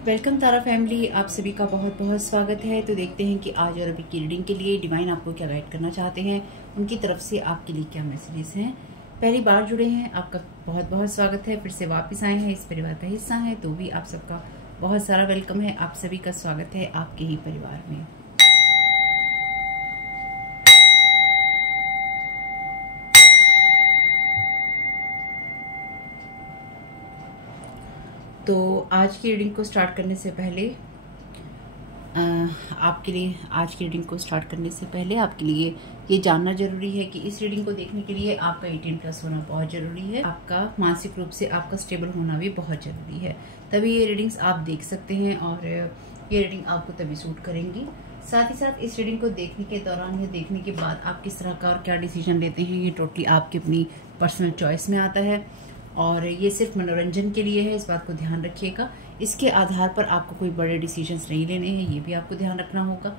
Welcome तारा family, आप सभी का बहुत बहुत स्वागत है। तो देखते हैं कि आज और अभी की रीडिंग के लिए डिवाइन आपको क्या गाइड करना चाहते हैं, उनकी तरफ से आपके लिए क्या मैसेजेस हैं। पहली बार जुड़े हैं, आपका बहुत बहुत स्वागत है। फिर से वापस आए हैं, इस परिवार का हिस्सा है तो भी आप सबका बहुत सारा वेलकम है। आप सभी का स्वागत है आपके ही परिवार में। तो आज की रीडिंग को स्टार्ट करने से पहले आपके लिए आज की रीडिंग को स्टार्ट करने से पहले आपके लिए ये जानना जरूरी है कि इस रीडिंग को देखने के लिए आपका 18+ होना बहुत जरूरी है। आपका मानसिक रूप से आपका स्टेबल होना भी बहुत जरूरी है, तभी ये रीडिंग्स आप देख सकते हैं और ये रीडिंग आपको तभी सूट करेंगी। साथ ही साथ इस रीडिंग को देखने के दौरान या देखने के बाद आप किस तरह का और क्या डिसीजन लेते हैं, ये टोटली आपकी अपनी पर्सनल चॉइस में आता है और ये सिर्फ मनोरंजन के लिए है, इस बात को ध्यान रखिएगा। इसके आधार पर आपको कोई बड़े डिसीजंस नहीं लेने हैं, ये भी आपको ध्यान रखना होगा।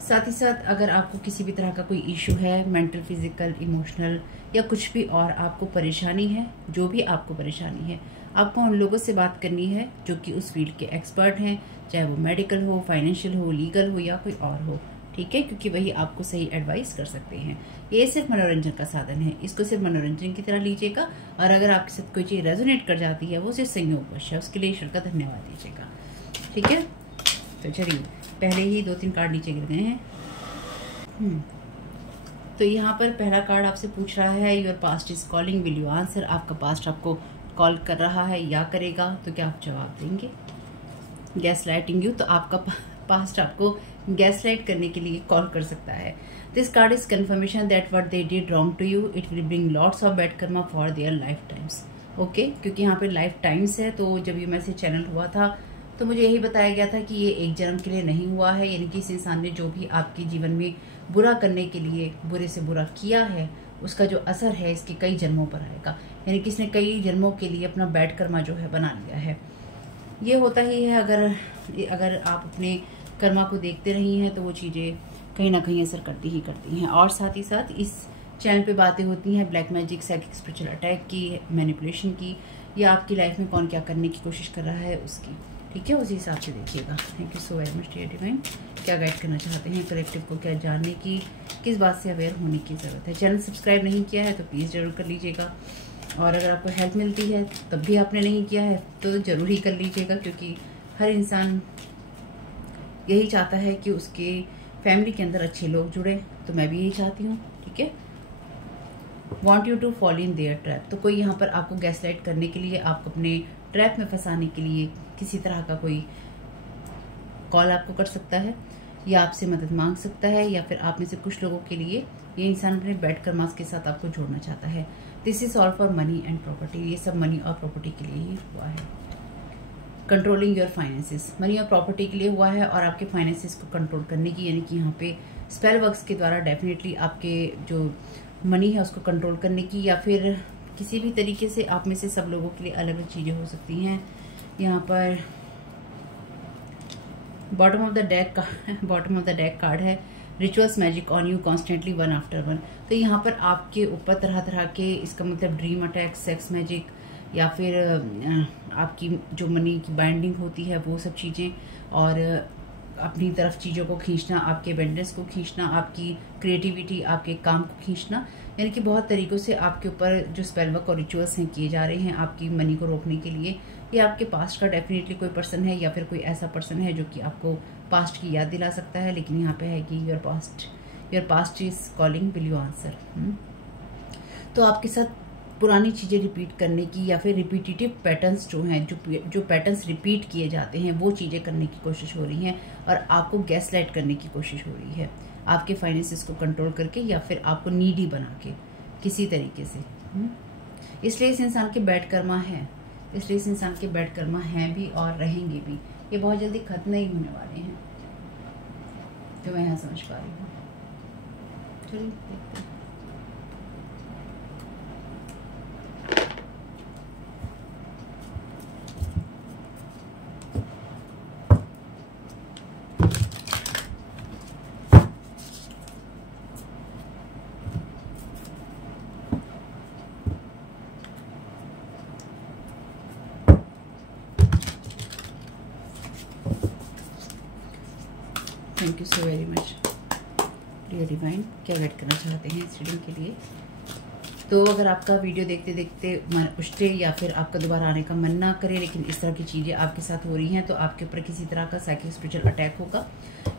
साथ ही साथ अगर आपको किसी भी तरह का कोई इशू है, मेंटल, फिजिकल, इमोशनल या कुछ भी और आपको परेशानी है, जो भी आपको परेशानी है, आपको उन लोगों से बात करनी है जो कि उस फील्ड के एक्सपर्ट हैं, चाहे वो मेडिकल हो, फाइनेंशियल हो, लीगल हो या कोई और हो, ठीक है, क्योंकि वही आपको सही एडवाइस कर सकते हैं। ये सिर्फ मनोरंजन का साधन है, इसको सिर्फ मनोरंजन की तरह लीजिएगा और अगर आपके साथ कोई चीज़ रेजोनेट कर जाती है वो सिर्फ संयोगवश है, उसके लिए ईश्वर का धन्यवाद दीजिएगा, ठीक है। तो चलिए, पहले ही 2-3 कार्ड नीचे गिर गए हैं। तो यहाँ पर पहला कार्ड आपसे पूछ रहा है, your past is calling, will you answer. आपका पास्ट आपको कॉल कर रहा है या करेगा, तो क्या आप जवाब देंगे। गैस लाइटिंग यू, तो आपका पास्ट आपको गैस लाइट करने के लिए कॉल कर सकता है। This card is confirmation that what they did wrong to you it will bring lots of bad karma for their life times. Okay, क्योंकि यहाँ पे लाइफ टाइम्स है, तो जब ये मैसेज चैनल हुआ था तो मुझे यही बताया गया था कि ये एक जन्म के लिए नहीं हुआ है, यानी कि इस इंसान ने जो भी आपके जीवन में बुरा करने के लिए बुरे से बुरा किया है, उसका जो असर है इसके कई जन्मों पर आएगा, यानी कि इसने कई जन्मों के लिए अपना बैड कर्मा जो है बना लिया है। ये होता ही है, अगर आप अपने कर्मा को देखते रही हैं तो वो चीज़ें कहीं ना कहीं असर करती ही करती हैं। और साथ ही साथ इस चैनल पे बातें होती हैं black magic, psychic, spiritual attack की, मैनिपुलेशन की, या आपकी लाइफ में कौन क्या करने की कोशिश कर रहा है उसकी, ठीक है, उसी हिसाब से देखिएगा। Thank you so very much dear divine. क्या गाइड करना चाहते हैं कलेक्टिव को, क्या जानने की, किस बात से अवेयर होने की ज़रूरत है। चैनल सब्सक्राइब नहीं किया है तो प्लीज़ ज़रूर कर लीजिएगा, और अगर आपको हेल्प मिलती है तब भी आपने नहीं किया है तो ज़रूर ही कर लीजिएगा, क्योंकि हर इंसान यही चाहता है कि उसके फैमिली के अंदर अच्छे लोग जुड़े, तो मैं भी यही चाहती हूँ, ठीक है। Want you to fall in their trap, तो कोई यहाँ पर आपको गैसलाइट करने के लिए, आपको अपने ट्रैप में फंसाने के लिए किसी तरह का कोई कॉल आपको कर सकता है, या आपसे मदद मांग सकता है, या फिर आप में से कुछ लोगों के लिए ये इंसान अपने बैड कर्मास के साथ आपको जोड़ना चाहता है। This is all for money and property, ये सब मनी और प्रॉपर्टी के लिए ही हुआ है। कंट्रोलिंग योर फाइनेंसेस, मनी और प्रॉपर्टी के लिए हुआ है, और आपके फाइनेंसेस को कंट्रोल करने की, यानी कि यहाँ पे स्पेल वर्क्स के द्वारा डेफिनेटली आपके जो मनी है उसको कंट्रोल करने की, या फिर किसी भी तरीके से आप में से सब लोगों के लिए अलग अलग चीज़ें हो सकती हैं। यहाँ पर bottom of the deck card है, rituals magic on you constantly one after one. तो यहाँ पर आपके ऊपर तरह तरह के, इसका मतलब ड्रीम अटैक, सेक्स मैजिक, या फिर आपकी जो मनी की बाइंडिंग होती है वो सब चीज़ें, और अपनी तरफ चीज़ों को खींचना, आपके एबेंडेंस को खींचना, आपकी क्रिएटिविटी, आपके काम को खींचना, यानी कि बहुत तरीक़ों से आपके ऊपर जो स्पेल वर्क और रिचुअल्स हैं किए जा रहे हैं आपकी मनी को रोकने के लिए। ये आपके पास्ट का डेफिनेटली कोई पर्सन है, या फिर कोई ऐसा पर्सन है जो कि आपको पास्ट की याद दिला सकता है, लेकिन यहाँ पे है कि your past is calling, will you answer. तो आपके साथ पुरानी चीज़ें रिपीट करने की, या फिर रिपीटिटिव पैटर्न्स जो हैं, जो पैटर्न्स रिपीट किए जाते हैं, वो चीज़ें करने की कोशिश हो रही हैं, और आपको गैसलाइट करने की कोशिश हो रही है, आपके फाइनेंसेस को कंट्रोल करके, या फिर आपको नीडी बना के किसी तरीके से। इसलिए इस इंसान के बैड कर्मा हैं भी और रहेंगे भी, ये बहुत जल्दी खत्म नहीं होने वाले हैं, जो मैं यहाँ समझ पा रही हूँ। चलिए देखते हैं। Thank you so very much. Dear divine, क्या गाइड करना चाहते हैं इस रीडिंग के लिए? तो अगर आपका वीडियो देखते देखते मन उछटे या फिर आपका दोबारा आने का मन ना करे, लेकिन इस तरह की चीज़ें आपके साथ हो रही हैं, तो आपके ऊपर किसी तरह का साइकिक स्पिरिचुअल अटैक होगा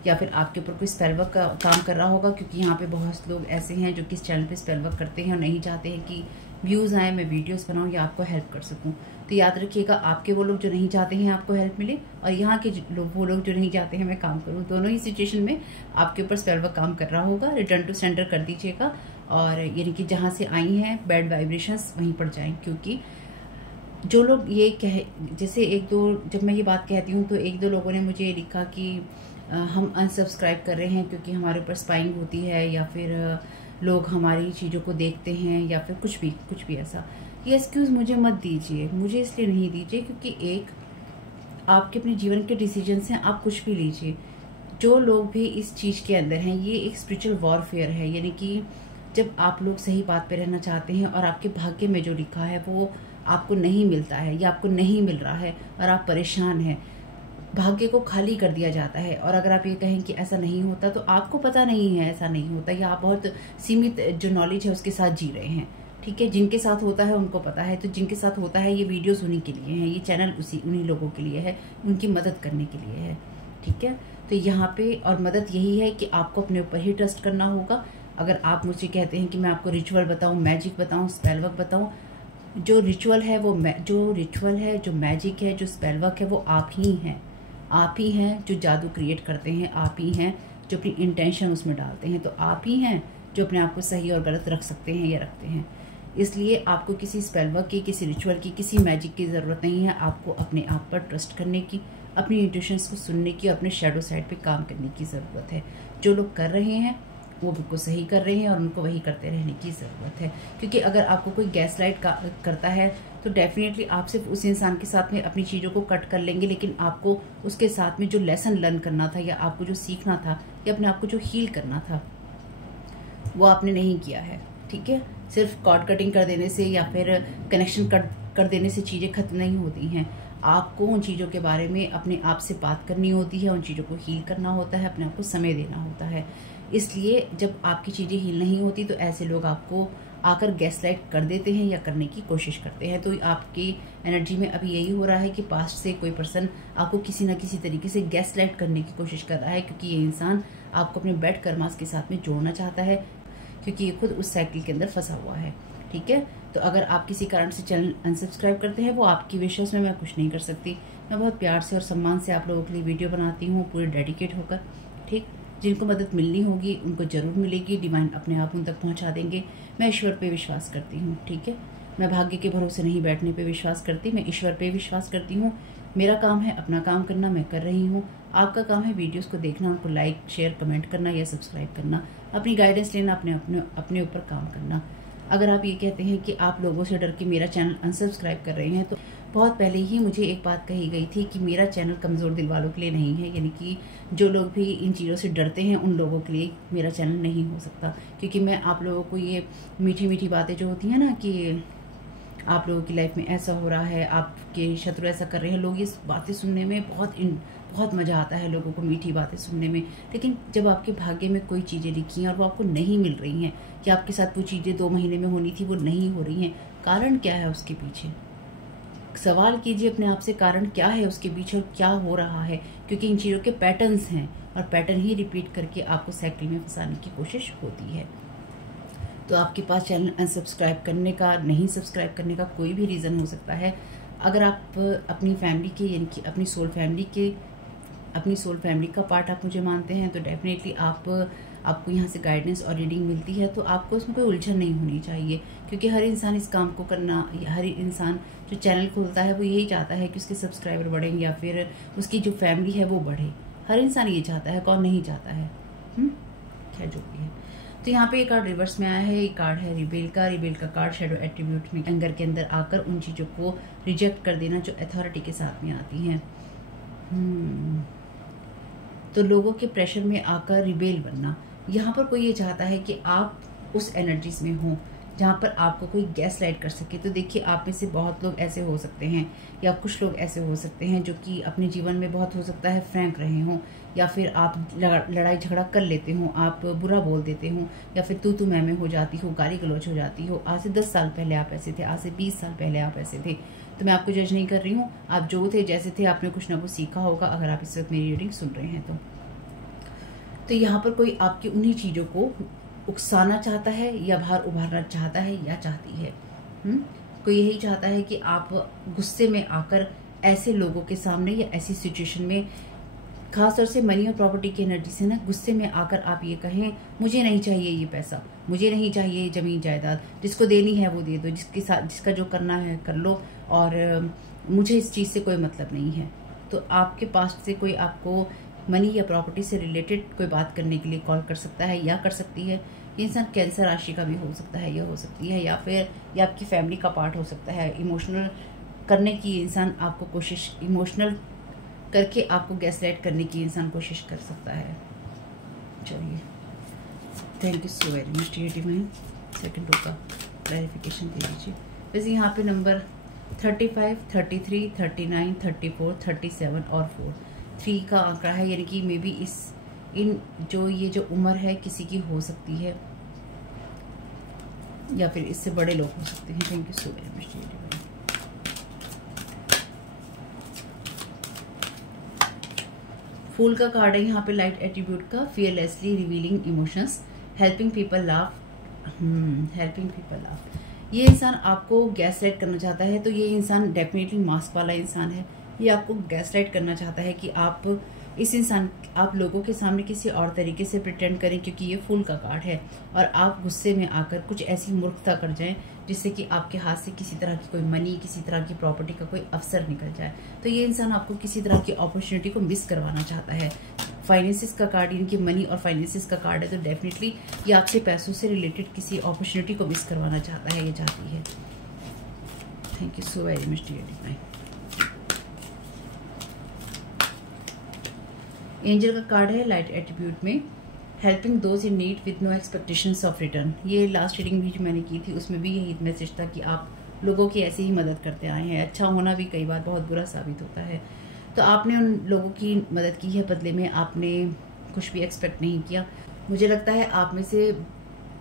या फिर आपके ऊपर कोई स्पेल वर्क का काम कर रहा होगा, क्योंकि यहाँ पे बहुत लोग ऐसे हैं जो कि इस चैनल पे स्पेल वर्क करते हैं और नहीं चाहते हैं कि व्यूज़ आए, मैं वीडियोस बनाऊं या आपको हेल्प कर सकूं। तो याद रखिएगा, आपके वो लोग जो नहीं चाहते हैं आपको हेल्प मिले, और यहाँ के वो लोग जो नहीं चाहते हैं मैं काम करूँ, दोनों ही सिचुएशन में आपके ऊपर स्पेल वर्क काम कर रहा होगा। रिटर्न टू सेंटर कर दीजिएगा, और यानी कि जहाँ से आई हैं बैड वाइब्रेशंस वहीं पर जाएं। क्योंकि जो लोग ये जैसे एक दो, जब मैं ये बात कहती हूँ तो एक दो लोगों ने मुझे लिखा कि हम अनसब्सक्राइब कर रहे हैं क्योंकि हमारे ऊपर स्पाइंग होती है, या फिर लोग हमारी चीज़ों को देखते हैं, या फिर कुछ भी ऐसा। ये एक्सक्यूज़ मुझे मत दीजिए, मुझे इसलिए नहीं दीजिए क्योंकि एक आपके अपने जीवन के डिसीजंस हैं, आप कुछ भी लीजिए। जो लोग भी इस चीज़ के अंदर हैं, ये एक स्पिरिचुअल वॉरफेयर है, यानी कि जब आप लोग सही बात पे रहना चाहते हैं और आपके भाग्य में जो लिखा है वो आपको नहीं मिलता है या आपको नहीं मिल रहा है और आप परेशान हैं, भाग्य को खाली कर दिया जाता है। और अगर आप ये कहें कि ऐसा नहीं होता, तो आपको पता नहीं है ऐसा नहीं होता, या आप बहुत सीमित जो नॉलेज है उसके साथ जी रहे हैं। ठीक है, जिनके साथ होता है उनको पता है। तो जिनके साथ होता है, ये वीडियोस उन्हीं के लिए हैं, ये चैनल उन्हीं लोगों के लिए है, उनकी मदद करने के लिए है। ठीक है, तो यहाँ पे और मदद यही है कि आपको अपने ऊपर ही ट्रस्ट करना होगा। अगर आप मुझसे कहते हैं कि मैं आपको रिचुअल बताऊं, मैजिक बताऊं, स्पेल वर्क बताऊं, जो रिचुअल है वो जो मैजिक है, जो स्पेल वर्क है, वो आप ही हैं। आप ही हैं जो जादू क्रिएट करते हैं, आप ही हैं जो अपनी इंटेंशन उसमें डालते हैं, तो आप ही हैं जो अपने आप को सही और गलत रख सकते हैं या रखते हैं। इसलिए आपको किसी स्पेल वर्क की, किसी रिचुअल की, किसी मैजिक की ज़रूरत नहीं है। आपको अपने आप पर ट्रस्ट करने की, अपनी इंट्यूशंस को सुनने की, अपने शैडो साइड पे काम करने की ज़रूरत है। जो लोग कर रहे हैं वो बिल्कुल सही कर रहे हैं और उनको वही करते रहने की ज़रूरत है। क्योंकि अगर आपको कोई गैस लाइट करता है तो डेफिनेटली आप सिर्फ उस इंसान के साथ में अपनी चीज़ों को कट कर लेंगे, लेकिन आपको उसके साथ में जो लेसन लर्न करना था, या आपको जो सीखना था, या अपने आप को जो हील करना था, वो आपने नहीं किया है। ठीक है, सिर्फ कॉर्ड कटिंग कर देने से या फिर कनेक्शन कट कर देने से चीज़ें खत्म नहीं होती हैं। आपको उन चीज़ों के बारे में अपने आप से बात करनी होती है, उन चीज़ों को हील करना होता है, अपने आप को समय देना होता है। इसलिए जब आपकी चीज़ें हील नहीं होती तो ऐसे लोग आपको आकर गैसलाइट कर देते हैं या करने की कोशिश करते हैं। तो आपकी एनर्जी में अभी यही हो रहा है कि पास्ट से कोई पर्सन आपको किसी न किसी तरीके से गैसलाइट करने की कोशिश कर रहा है, क्योंकि ये इंसान आपको अपने बैड कर्मास के साथ में जोड़ना चाहता है, क्योंकि ये खुद उस साइकिल के अंदर फंसा हुआ है। ठीक है, तो अगर आप किसी कारण से चैनल अनसब्सक्राइब करते हैं, वो आपकी विशेष में मैं कुछ नहीं कर सकती। मैं बहुत प्यार से और सम्मान से आप लोगों के लिए वीडियो बनाती हूँ, पूरे डेडिकेट होकर। ठीक, जिनको मदद मिलनी होगी उनको जरूर मिलेगी, डिवाइन अपने आप उन तक पहुँचा देंगे। मैं ईश्वर पे विश्वास करती हूँ। ठीक है, मैं भाग्य के भरोसे नहीं बैठने पे विश्वास करती, मैं ईश्वर पे विश्वास करती हूँ। मेरा काम है अपना काम करना, मैं कर रही हूँ। आपका काम है वीडियोस को देखना, उनको लाइक, शेयर, कमेंट करना या सब्सक्राइब करना, अपनी गाइडेंस लेना, अपने ऊपर काम करना। अगर आप ये कहते हैं कि आप लोगों से डर के मेरा चैनल अनसब्सक्राइब कर रहे हैं, तो बहुत पहले ही मुझे एक बात कही गई थी कि मेरा चैनल कमज़ोर दिल वालों के लिए नहीं है, यानी कि जो लोग भी इन चीज़ों से डरते हैं उन लोगों के लिए मेरा चैनल नहीं हो सकता। क्योंकि मैं आप लोगों को ये मीठी मीठी बातें जो होती हैं ना, कि आप लोगों की लाइफ में ऐसा हो रहा है, आपके शत्रु ऐसा कर रहे हैं, लोग इस बातें सुनने में बहुत मज़ा आता है लोगों को, मीठी बातें सुनने में। लेकिन जब आपके भाग्य में कोई चीज़ें लिखी हैं और वो आपको नहीं मिल रही हैं, या आपके साथ वो चीज़ें 2 महीने में होनी थी वो नहीं हो रही हैं, कारण क्या है उसके पीछे? सवाल कीजिए अपने आप से, कारण क्या है उसके पीछे और क्या हो रहा है? क्योंकि इन चीज़ों के पैटर्न्स हैं और पैटर्न ही रिपीट करके आपको साइकिल में फंसाने की कोशिश होती है। तो आपके पास चैनल अनसब्सक्राइब करने का, नहीं सब्सक्राइब करने का कोई भी रीज़न हो सकता है। अगर आप अपनी फैमिली के, यानी कि अपनी सोल फैमिली का पार्ट आप मुझे मानते हैं, तो डेफिनेटली आपको यहाँ से गाइडेंस और रीडिंग मिलती है, तो आपको उसमें कोई उलझन नहीं होनी चाहिए। क्योंकि हर इंसान इस काम को करना, हर इंसान जो चैनल खोलता है वो यही चाहता है कि उसके सब्सक्राइबर बढ़ें या फिर उसकी जो फैमिली है वो बढ़े। हर इंसान ये चाहता है, कौन नहीं चाहता है? खैर जो भी है। तो यहाँ पे एक कार्ड रिवर्स में आया है, एक कार्ड है रिबेल का कार्ड शैडो एट्रीब्यूट में एंगर के अंदर आकर उन चीज़ों को रिजेक्ट कर देना जो अथॉरिटी के साथ में आती हैं। तो लोगों के प्रेशर में आकर रिबेल बनना। यहाँ पर कोई ये चाहता है कि आप उस एनर्जीज में हों जहाँ पर आपको कोई गैस लाइट कर सके। तो देखिए, आप में से बहुत लोग ऐसे हो सकते हैं या कुछ लोग ऐसे हो सकते हैं जो कि अपने जीवन में बहुत हो सकता है फ्रैंक रहे हों, या फिर आप लड़ाई झगड़ा कर लेते हो, आप बुरा बोल देते हो, या फिर तू मैं हो जाती हो, गाली गलौज हो जाती हो। आज से 10 साल पहले आप ऐसे थे, आज से 20 साल पहले आप ऐसे थे। तो मैं आपको जज नहीं कर रही हूँ, आप जो थे जैसे थे आपने कुछ ना कुछ सीखा होगा अगर आप इस वक्त मेरी रीडिंग सुन रहे हैं तो यहाँ पर कोई आपकी उन्हीं चीज़ों को उकसाना चाहता है या बाहर उभारना चाहता है या चाहती है। कोई यही चाहता है कि आप गुस्से में आकर ऐसे लोगों के सामने या ऐसी सिचुएशन में, खासतौर से मनी और प्रॉपर्टी की एनर्जी से ना, गुस्से में आकर आप ये कहें मुझे नहीं चाहिए ये पैसा, मुझे नहीं चाहिए जमीन जायदाद, जिसको देनी है वो दे दो, जिसके साथ जिसका जो करना है कर लो, और मुझे इस चीज़ से कोई मतलब नहीं है। तो आपके पास से कोई आपको मनी या प्रॉपर्टी से रिलेटेड कोई बात करने के लिए कॉल कर सकता है या कर सकती है। ये इंसान कैंसर राशि का भी हो सकता है या हो सकती है, या फिर ये आपकी फैमिली का पार्ट हो सकता है। इमोशनल करने की इंसान आपको कोशिश, इमोशनल करके आपको गैसलाइट करने की इंसान कोशिश कर सकता है। चलिए, thank you so very much dear divine. Second row का क्लैरिफिकेशन दे दीजिए। वैसे यहाँ पे नंबर 35, 33, 39, 34, 37 और 3 का आंकड़ा है, यानी कि मे बी इन जो उम्र है किसी की हो सकती है या फिर इससे बड़े लोग हो सकते हैं। Thank you so very much dear divine. Fool का कार्ड है यहाँ पे, लाइट एट्रीब्यूट का, fearlessly revealing emotions, helping people laugh, helping people laugh. ये इंसान आपको गैसलाइट करना चाहता है। तो ये इंसान डेफिनेटली मास्क वाला इंसान है। ये आपको गैसलाइट करना चाहता है कि आप आप लोगों के सामने किसी और तरीके से प्रिटेंड करें, क्योंकि ये फूल का कार्ड है, और आप गुस्से में आकर कुछ ऐसी मूर्खता कर जाएं जिससे कि आपके हाथ से किसी तरह की कोई मनी, किसी तरह की प्रॉपर्टी का कोई अवसर निकल जाए। तो ये इंसान आपको किसी तरह की अपॉर्चुनिटी को मिस करवाना चाहता है। फाइनेंसिस का कार्ड, यानी कि मनी और फाइनेंसिस का कार्ड है, तो डेफिनेटली ये आपसे पैसों से रिलेटेड किसी अपॉर्चुनिटी को मिस करवाना चाहता है, ये चाहती है। Thank you so very much dear divine. Angel का कार्ड है, लाइट एट्रीब्यूट में, helping those in need with no expectations of return. ये लास्ट रीडिंग भी जो मैंने की थी उसमें भी यही मैसेज था कि आप लोगों की ऐसे ही मदद करते आए हैं। अच्छा होना भी कई बार बहुत बुरा साबित होता है। तो आपने उन लोगों की मदद की है, बदले में आपने कुछ भी एक्सपेक्ट नहीं किया। मुझे लगता है आप में से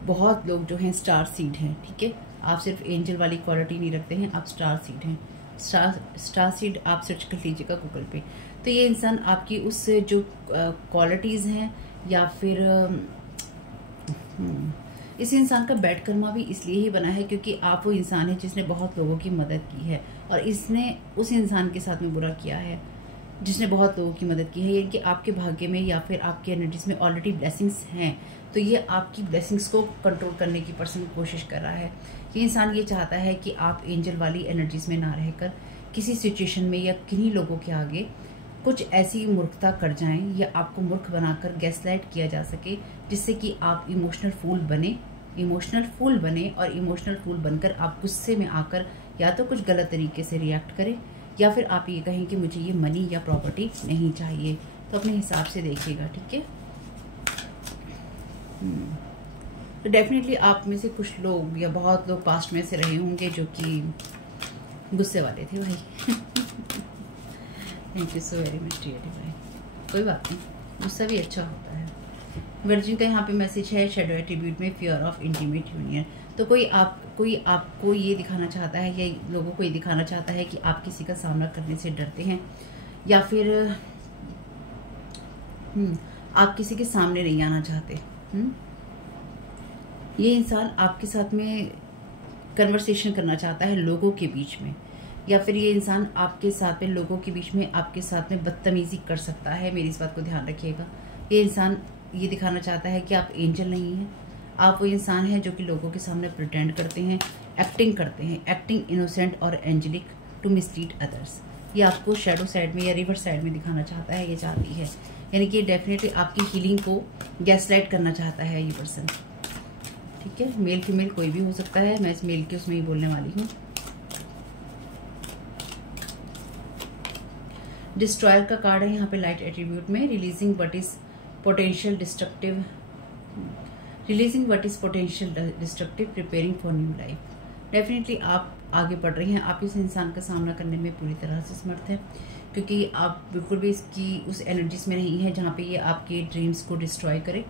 बहुत लोग जो हैं स्टार सीड हैं, ठीक है। आप सिर्फ एंजल वाली क्वालिटी नहीं रखते हैं, आप स्टार सीड हैं। स्टार सीड आप सर्च कर लीजिएगा गूगल पे। तो ये इंसान आपकी उस जो क्वालिटीज़ हैं, या फिर इस इंसान का बैड कर्मा भी इसलिए ही बना है क्योंकि आप वो इंसान है जिसने बहुत लोगों की मदद की है, और इसने उस इंसान के साथ में बुरा किया है जिसने बहुत लोगों की मदद की है। यानी कि आपके भाग्य में या फिर आपके एनर्जीज में ऑलरेडी ब्लेसिंग्स हैं, तो ये आपकी ब्लेसिंग्स को कंट्रोल करने की पर्सन कोशिश कर रहा है। ये इंसान ये चाहता है कि आप एंजल वाली एनर्जीज में ना रहकर किसी सिचुएशन में या किन्हीं लोगों के आगे कुछ ऐसी मूर्खता कर जाएं या आपको मूर्ख बनाकर गैसलाइट किया जा सके, जिससे कि आप इमोशनल फूल बने और इमोशनल फूल बनकर आप गुस्से में आकर या तो कुछ गलत तरीके से रिएक्ट करें, या फिर आप ये कहें कि मुझे ये मनी या प्रॉपर्टी नहीं चाहिए। तो अपने हिसाब से देखिएगा, ठीक है। तो डेफिनेटली आप में से कुछ लोग या बहुत लोग पास्ट में से रहे होंगे जो कि गुस्से वाले थे भाई। Thank you so very much dear divine. कोई बात नहीं, गुस्सा भी अच्छा होता है। वर्जिन का यहाँ पे मैसेज है, शैडो एट्रीब्यूट में, फियर ऑफ इंटीमेट यूनियन। तो कोई आपको ये दिखाना चाहता है या लोगों को ये दिखाना चाहता है कि आप किसी का सामना करने से डरते हैं, या फिर आप किसी के सामने नहीं आना चाहते। ये इंसान आपके साथ में कन्वर्सेशन करना चाहता है लोगों के बीच में, या फिर ये इंसान आपके साथ में लोगों के बीच में आपके साथ में बदतमीजी कर सकता है। मेरी इस बात को ध्यान रखिएगा। ये इंसान ये दिखाना चाहता है कि आप एंजल नहीं हैं, आप वो इंसान हैं जो कि लोगों के सामने प्रिटेंड करते हैं, एक्टिंग करते हैं, एक्टिंग इनोसेंट और एंजेलिक टू मिसलीड अदर्स। ये आपको शैडो साइड में या रिवर्स साइड में दिखाना चाहता है, ये चाहती है। यानी कि डेफिनेटली आपकी हीलिंग को गैसलाइट करना चाहता है ये पर्सन, ठीक है। मेल फीमेल कोई भी हो सकता है, मैं इस मेल के उसमें ही बोलने वाली हूँ। डिस्ट्रॉयर का कार्ड है यहाँ पे, लाइट एट्रीब्यूट में, releasing what is potential destructive. Releasing what is potential destructive, preparing for new life. Definitely आप आगे बढ़ रही हैं, आप इस इंसान का सामना करने में पूरी तरह से समर्थ हैं, क्योंकि आप बिल्कुल भी इसकी उस एनर्जीज में नहीं है जहाँ पे ये आपके ड्रीम्स को डिस्ट्रॉय करे,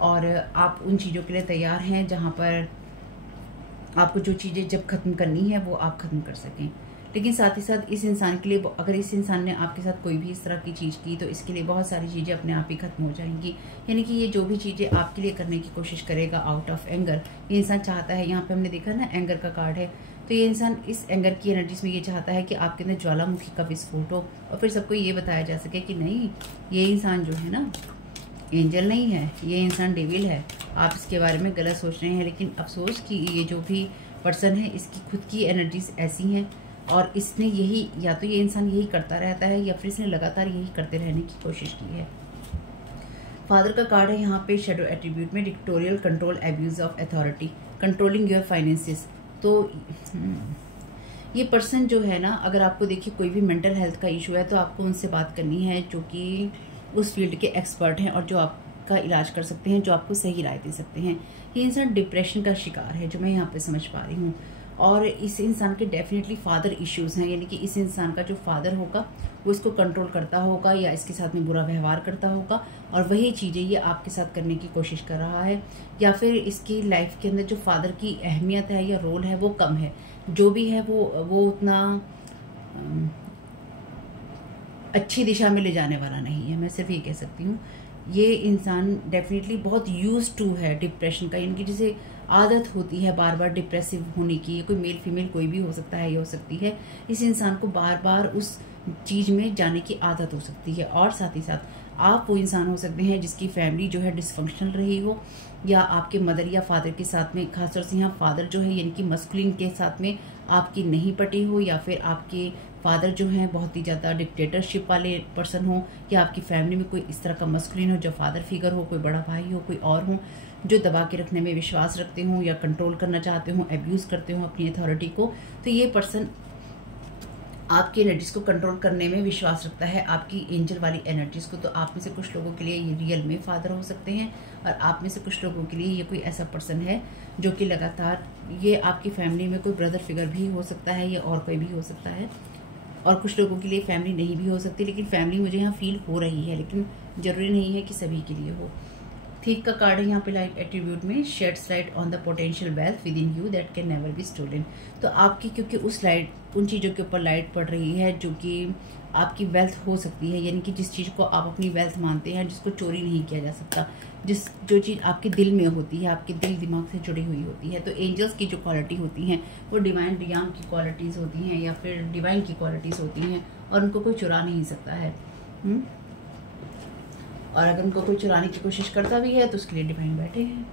और आप उन चीज़ों के लिए तैयार हैं जहाँ पर आपको जो चीज़ें जब ख़त्म करनी है वो आप ख़त्म कर सकें। लेकिन साथ ही साथ इस इंसान के लिए, अगर इस इंसान ने आपके साथ कोई भी इस तरह की चीज़ की, तो इसके लिए बहुत सारी चीज़ें अपने आप ही खत्म हो जाएंगी। यानी कि ये जो भी चीज़ें आपके लिए करने की कोशिश करेगा आउट ऑफ एंगर, ये इंसान चाहता है, यहाँ पे हमने देखा ना एंगर का कार्ड है, तो ये इंसान इस एंगर की एनर्जीज में ये चाहता है कि आपके अंदर ज्वालामुखी का विस्फोट हो, और फिर सबको ये बताया जा सके कि नहीं, ये इंसान जो है ना एंजल नहीं है, ये इंसान डेविल है, आप इसके बारे में गलत सोच रहे हैं। लेकिन अफसोस कि ये जो भी पर्सन है, इसकी खुद की एनर्जीज ऐसी हैं, और इसने यही, या तो ये इंसान यही करता रहता है या फिर इसने लगातार यही करते रहने की कोशिश की है। फादर का कार्ड है यहाँ पे शैडो एट्रीब्यूट में, dictatorial control, abuse of authority, controlling your finances. तो ये पर्सन जो है ना, अगर आपको देखिए कोई भी मेंटल हेल्थ का इशू है तो आपको उनसे बात करनी है जो कि उस फील्ड के एक्सपर्ट हैं और जो आपका इलाज कर सकते हैं, जो आपको सही राय दे सकते हैं। ये इंसान डिप्रेशन का शिकार है, जो मैं यहाँ पे समझ पा रही हूँ, और इस इंसान के डेफिनेटली फादर इश्यूज हैं, यानी कि इस इंसान का जो फादर होगा वो इसको कंट्रोल करता होगा या इसके साथ में बुरा व्यवहार करता होगा, और वही चीज़ें ये आपके साथ करने की कोशिश कर रहा है, या फिर इसकी लाइफ के अंदर जो फादर की अहमियत है या रोल है वो कम है, जो भी है वो उतना अच्छी दिशा में ले जाने वाला नहीं है। मैं सिर्फ ये कह सकती हूँ, ये इंसान डेफिनेटली बहुत यूज्ड टू है डिप्रेशन का, यानी कि जिसे आदत होती है बार बार डिप्रेसिव होने की, कोई मेल फीमेल कोई भी हो सकता है, ये हो सकती है, इस इंसान को बार बार उस चीज़ में जाने की आदत हो सकती है। और साथ ही साथ आप वो इंसान हो सकते हैं जिसकी फैमिली जो है डिसफंक्शनल रही हो, या आपके मदर या फादर के साथ में, खासतौर से यहाँ फादर जो है यानी कि मस्कुलिन के साथ में आपकी नहीं पटी हो, या फिर आपके फादर जो हैं बहुत ही ज़्यादा डिक्टेटरशिप वाले पर्सन हो, या आपकी फैमिली में कोई इस तरह का मस्कुलिन हो जो फादर फिगर हो, कोई बड़ा भाई हो, कोई और हो जो दबा के रखने में विश्वास रखते हों या कंट्रोल करना चाहते हों, एब्यूज़ करते हों अपनी अथॉरिटी को। तो ये पर्सन आपकी एनर्जीज को कंट्रोल करने में विश्वास रखता है, आपकी एंजल वाली एनर्जीज को। तो आप में से कुछ लोगों के लिए ये रियल में फादर हो सकते हैं, और आप में से कुछ लोगों के लिए ये कोई ऐसा पर्सन है जो कि लगातार, ये आपकी फैमिली में कोई ब्रदर फिगर भी हो सकता है या और कोई भी हो सकता है, और कुछ लोगों के लिए फैमिली नहीं भी हो सकती, लेकिन फैमिली मुझे यहाँ फील हो रही है, लेकिन जरूरी नहीं है कि सभी के लिए हो। थीक का कार्ड है यहाँ पे लाइट एट्रीब्यूट में, sheds light on the potential wealth within you that can never be stolen. तो आपकी, क्योंकि उस लाइट, उन चीज़ों के ऊपर लाइट पड़ रही है जो कि आपकी वेल्थ हो सकती है, यानी कि जिस चीज़ को आप अपनी वेल्थ मानते हैं, जिसको चोरी नहीं किया जा सकता, जो चीज़ आपके दिल में होती है, आपके दिल दिमाग से जुड़ी हुई होती है। तो एंजल्स की जो क्वालिटी होती हैं वो डिवाइन डियांग की क्वालिटीज़ होती हैं, या फिर डिवाइन की क्वालिटीज़ होती हैं, और उनको कोई चुरा नहीं सकता है। और अगर उनको कोई चुराने की कोशिश करता भी है तो उसके लिए डिवाइन बैठे हैं।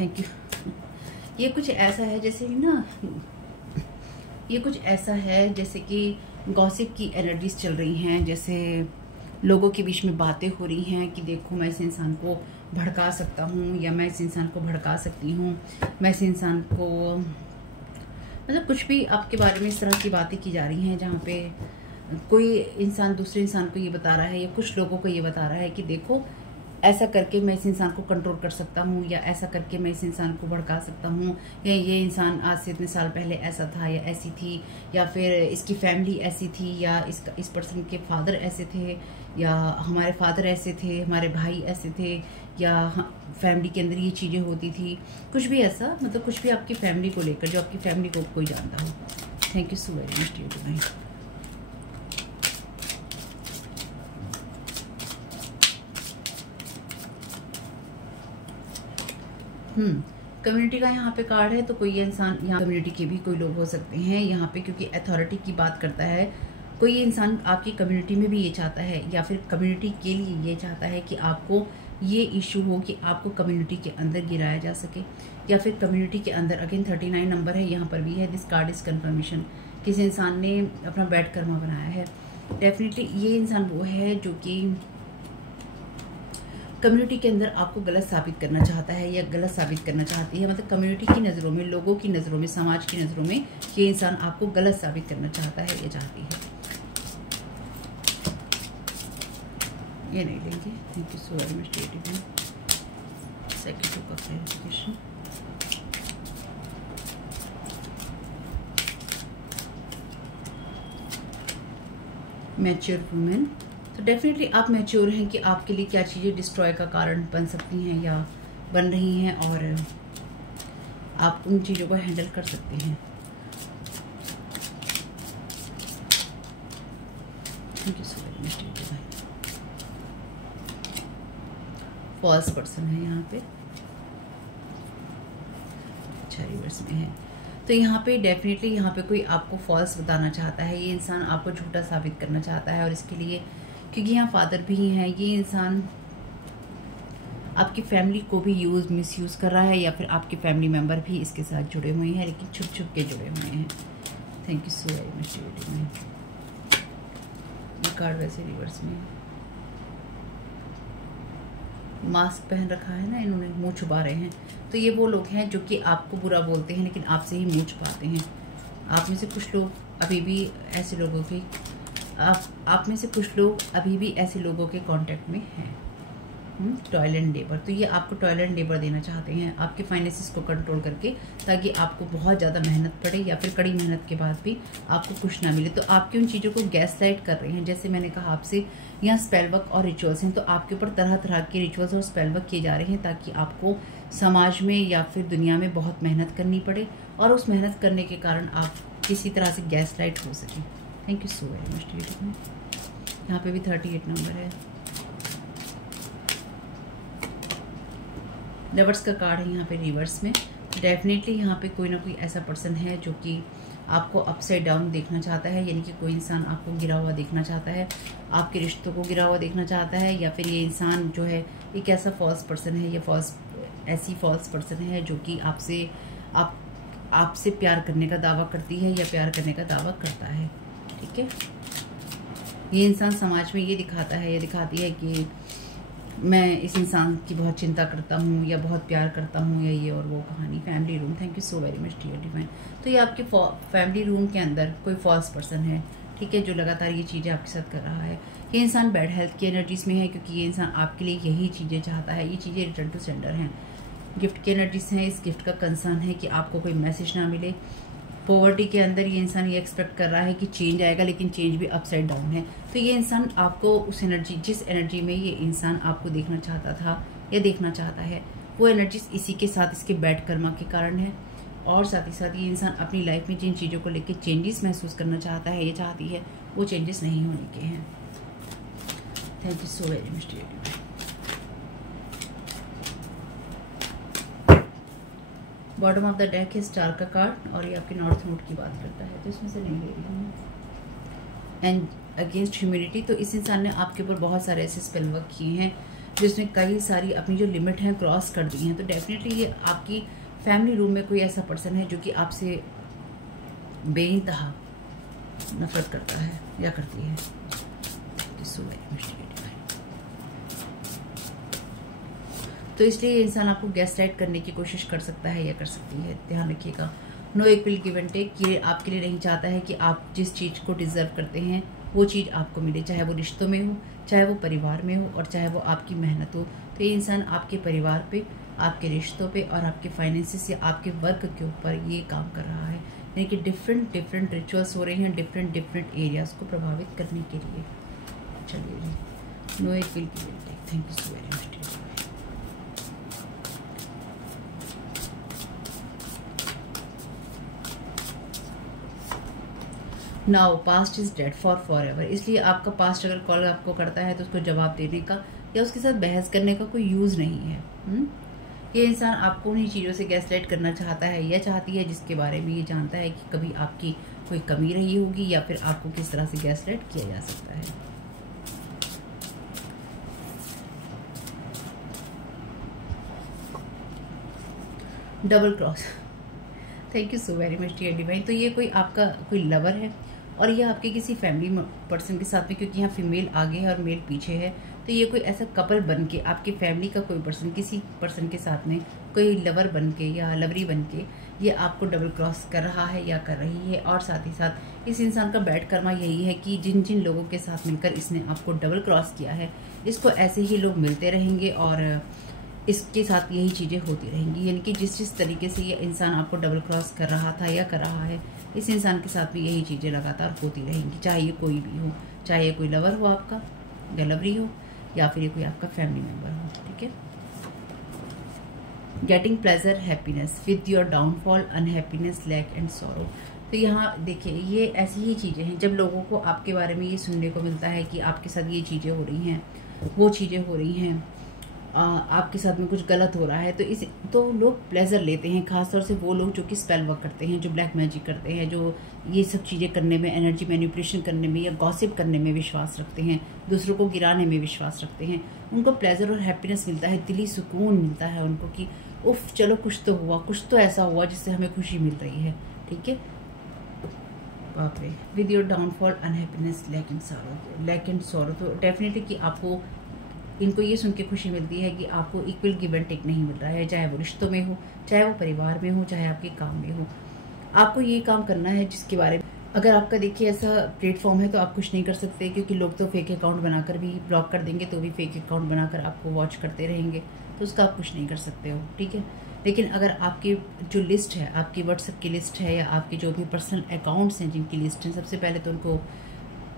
Thank you. ये कुछ ऐसा है जैसे ना, ये कुछ ऐसा है जैसे कि गॉसिप की एनर्जीज चल रही हैं, जैसे लोगों के बीच में बातें हो रही हैं कि देखो मैं इस इंसान को भड़का सकता हूँ, या मैं इस इंसान को भड़का सकती हूँ, मैं इस इंसान को, मतलब कुछ भी आपके बारे में इस तरह की बातें की जा रही हैं जहाँ पे कोई इंसान दूसरे इंसान को ये बता रहा है, या कुछ लोगों को ये बता रहा है कि देखो ऐसा करके मैं इस इंसान को कंट्रोल कर सकता हूँ, या ऐसा करके मैं इस इंसान को भड़का सकता हूँ, या ये इंसान आज से इतने साल पहले ऐसा था या ऐसी थी, या फिर इसकी फैमिली ऐसी थी, या इस पर्सन के फादर ऐसे थे, या हमारे फादर ऐसे थे, हमारे भाई ऐसे थे, या फैमिली के अंदर ये चीज़ें होती थी, कुछ भी ऐसा, मतलब कुछ भी आपकी फैमिली को लेकर, जो आपकी फैमिली को कोई जानता हो। Thank you so very much dear divine. Community का यहाँ पे कार्ड है, तो कोई इंसान यहाँ कम्युनिटी के भी कोई लोग हो सकते हैं यहाँ पे, क्योंकि अथॉरिटी की बात करता है। कोई इंसान आपकी कम्युनिटी में भी ये चाहता है, या फिर कम्युनिटी के लिए ये चाहता है कि आपको ये इशू हो कि आपको कम्युनिटी के अंदर गिराया जा सके, या फिर कम्युनिटी के अंदर, अगेन 39 नंबर है यहाँ पर भी है, दिस कार्ड इज कन्फर्मेशन, किसी इंसान ने अपना बैड कर्मा बनाया है। डेफिनेटली ये इंसान वो है जो कि कम्युनिटी के अंदर आपको गलत साबित करना चाहता है, या गलत साबित करना चाहती है, मतलब कम्युनिटी की नज़रों में, लोगों की नज़रों में, समाज की नज़रों में ये इंसान आपको गलत साबित करना चाहता है या चाहती है। ये नहीं लेंगे। Thank you so very much dear divine. Second का क्लैरिफिकेशन। मैच्योर वुमेन, तो डेफिनेटली आप मैच्योर हैं कि आपके लिए क्या चीज़ें डिस्ट्रॉय का कारण बन सकती हैं या बन रही हैं, और आप उन चीज़ों को हैंडल कर सकते हैं। Thank you so very much dear divine. False person है यहाँ पे, अच्छा रिवर्स में है। तो यहाँ पे डेफिनेटली यहाँ पे कोई आपको फॉल्स बताना चाहता है, ये इंसान आपको झूठा साबित करना चाहता है, और इसके लिए क्योंकि यहाँ फादर भी हैं, ये इंसान आपकी फैमिली को भी मिसयूज़ कर रहा है, या फिर आपके फैमिली मेम्बर भी इसके साथ जुड़े हुए हैं, लेकिन छुप छुप के जुड़े हुए हैं। Thank you so very much dear divine. ये कार्ड वैसे रिवर्स में मास्क पहन रखा है ना इन्होंने, मुंह छुपा रहे हैं। तो ये वो लोग हैं जो कि आपको बुरा बोलते हैं, लेकिन आपसे ही मुंह छुपाते हैं। आप में से कुछ लोग अभी भी ऐसे लोगों के आप में से कुछ लोग अभी भी ऐसे लोगों के कांटेक्ट में हैं। टॉयल एंड लेबर, तो ये आपको टॉयल एंड लेबर देना चाहते हैं आपके फाइनेंसिस को कंट्रोल करके, ताकि आपको बहुत ज़्यादा मेहनत पड़े या फिर कड़ी मेहनत के बाद भी आपको कुछ ना मिले। तो आपकी उन चीज़ों को गैस लाइट कर रहे हैं। जैसे मैंने कहा आपसे, यहाँ स्पेल वर्क और रिचुअल्स हैं, तो आपके ऊपर तरह तरह के रिचुअल्स और स्पेल वर्क किए जा रहे हैं, ताकि आपको समाज में या फिर दुनिया में बहुत मेहनत करनी पड़े, और उस मेहनत करने के कारण आप किसी तरह से गैस लाइट हो सकें। Thank you so very much dear divine. यहाँ पे भी 38 नंबर है। लवर्स का कार्ड है यहाँ पे रिवर्स में। डेफिनेटली यहाँ पे कोई ना कोई ऐसा पर्सन है जो कि आपको अपसाइड डाउन देखना चाहता है, यानी कि कोई इंसान आपको गिरा हुआ देखना चाहता है, आपके रिश्तों को गिरा हुआ देखना चाहता है, या फिर ये इंसान जो है एक ऐसा फॉल्स पर्सन है, या ऐसी फॉल्स पर्सन है जो कि आपसे प्यार करने का दावा करती है या प्यार करने का दावा करता है। ठीक है, ये इंसान समाज में ये दिखाता है या दिखाती है कि मैं इस इंसान की बहुत चिंता करता हूँ या बहुत प्यार करता हूँ, या ये और वो कहानी। Family room, thank you so very much dear divine. तो ये आपके फैमिली रूम के अंदर कोई फॉल्स पर्सन है, ठीक है, जो लगातार ये चीज़ें आपके साथ कर रहा है। ये इंसान बैड हेल्थ की एनर्जीज में है, क्योंकि ये इंसान आपके लिए यही चीज़ें चाहता है। ये चीज़ें रिटर्न टू सेंडर हैं, गिफ्ट की एनर्जीज हैं। इस गिफ्ट का कंसर्न है कि आपको कोई मैसेज ना मिले। पॉवर्टी के अंदर ये इंसान ये एक्सपेक्ट कर रहा है कि चेंज आएगा, लेकिन चेंज भी अपसाइड डाउन है। तो ये इंसान आपको उस एनर्जी, जिस एनर्जी में ये इंसान आपको देखना चाहता था या देखना चाहता है, वो एनर्जीज इसी के साथ इसके बैड कर्मा के कारण है। और साथ ही साथ ये इंसान अपनी लाइफ में जिन चीज़ों को लेकर चेंजेस महसूस करना चाहता है, ये चाहती है, वो चेंजेस नहीं होने के हैं। Thank you so very much dear divine. Bottom of the deck है स्टार का कार्ड, और ये आपके नॉर्थ नोड की बात करता है, तो इसमें से नहीं ले रही हूँ। एंड अगेंस्ट ह्यूमिडिटी, तो इस इंसान ने आपके ऊपर बहुत सारे ऐसे स्पेल वर्क किए हैं जिसमें कई सारी अपनी जो लिमिट है क्रॉस कर दी हैं। तो डेफिनेटली ये आपकी फैमिली रूम में कोई ऐसा पर्सन है जो कि आपसे बेइंतहा नफरत करता है या करती है। तो इसलिए ये इंसान आपको गैस लाइट करने की कोशिश कर सकता है या कर सकती है। ध्यान रखिएगा, no equal give and take. ये आपके लिए नहीं चाहता है कि आप जिस चीज़ को डिजर्व करते हैं वो चीज़ आपको मिले, चाहे वो रिश्तों में हो, चाहे वो परिवार में हो, और चाहे वो आपकी मेहनत हो। तो ये इंसान आपके परिवार पे, आपके रिश्तों पे और आपके फाइनेंसिस या आपके वर्क के ऊपर ये काम कर रहा है, यानी कि डिफरेंट रिचुअल्स हो रहे हैं डिफरेंट एरियाज़ को प्रभावित करने के लिए। चलिए जी, no equal give and take. Thank you so very much. Now past is dead forever, इसलिए आपका पास्ट अगर कॉल आपको करता है तो उसको जवाब देने का या उसके साथ बहस करने का कोई यूज़ नहीं है। ये इंसान आपको उन्हीं चीज़ों से गैसलाइट करना चाहता है या चाहती है जिसके बारे में ये जानता है कि कभी आपकी कोई कमी रही होगी, या फिर आपको किस तरह से गैसलाइट किया जा सकता है। Double cross, thank you so very much dear divine. तो ये कोई आपका कोई लवर है और ये आपके किसी फैमिली पर्सन के साथ में, क्योंकि यहाँ फीमेल आगे है और मेल पीछे है, तो ये कोई ऐसा कपल बन के आपकी फैमिली का कोई पर्सन किसी पर्सन के साथ में कोई लवर बन के या लवरी बन के ये आपको डबल क्रॉस कर रहा है या कर रही है। और साथ ही साथ इस इंसान का बैड कर्मा यही है कि जिन जिन लोगों के साथ मिलकर इसने आपको डबल क्रॉस किया है, इसको ऐसे ही लोग मिलते रहेंगे और इसके साथ यही चीज़ें होती रहेंगी। यानी कि जिस जिस तरीके से ये इंसान आपको डबल क्रॉस कर रहा था या कर रहा है, इस इंसान के साथ भी यही चीज़ें लगातार होती रहेंगी, चाहे ये कोई भी हो, चाहे ये कोई लवर हो आपका या लवरी हो, या फिर ये कोई आपका फैमिली मेम्बर हो। ठीक है। Getting pleasure happiness with your downfall unhappiness lack and sorrow. तो यहाँ देखिए, ये ऐसी ही चीज़ें हैं जब लोगों को आपके बारे में ये सुनने को मिलता है कि आपके साथ ये चीज़ें हो रही हैं, वो चीज़ें हो रही हैं, आपके साथ में कुछ गलत हो रहा है, तो लोग प्लेजर लेते हैं। खासतौर से वो लोग जो कि स्पेल वर्क करते हैं, जो ब्लैक मैजिक करते हैं, जो ये सब चीज़ें करने में, एनर्जी मैनिपुलेशन करने में या गॉसिप करने में विश्वास रखते हैं, दूसरों को गिराने में विश्वास रखते हैं, उनको प्लेजर और हैप्पीनेस मिलता है, दिली सुकून मिलता है उनको कि उफ चलो कुछ तो हुआ, कुछ तो ऐसा हुआ जिससे हमें खुशी मिल रही है। ठीक है। बाप रे। With your downfall unhappiness lack and sorrow, तो डेफिनेटली कि आपको इनको ये सुन के खुशी मिलती है कि आपको इक्वल गिव एंड टेक नहीं मिल रहा है, चाहे वो रिश्तों में हो, चाहे वो परिवार में हो, चाहे आपके काम में हो। आपको ये काम करना है जिसके बारे में, अगर आपका देखिए ऐसा प्लेटफॉर्म है तो आप कुछ नहीं कर सकते, क्योंकि लोग तो फेक अकाउंट बनाकर भी ब्लॉक कर देंगे, तो भी फेक अकाउंट बनाकर आपको वॉच करते रहेंगे, तो उसका आप कुछ नहीं कर सकते हो। ठीक है। लेकिन अगर आपकी जो लिस्ट है, आपकी व्हाट्सएप की लिस्ट है, या आपके जो भी पर्सनल अकाउंट्स हैं जिनकी लिस्ट है, सबसे पहले तो उनको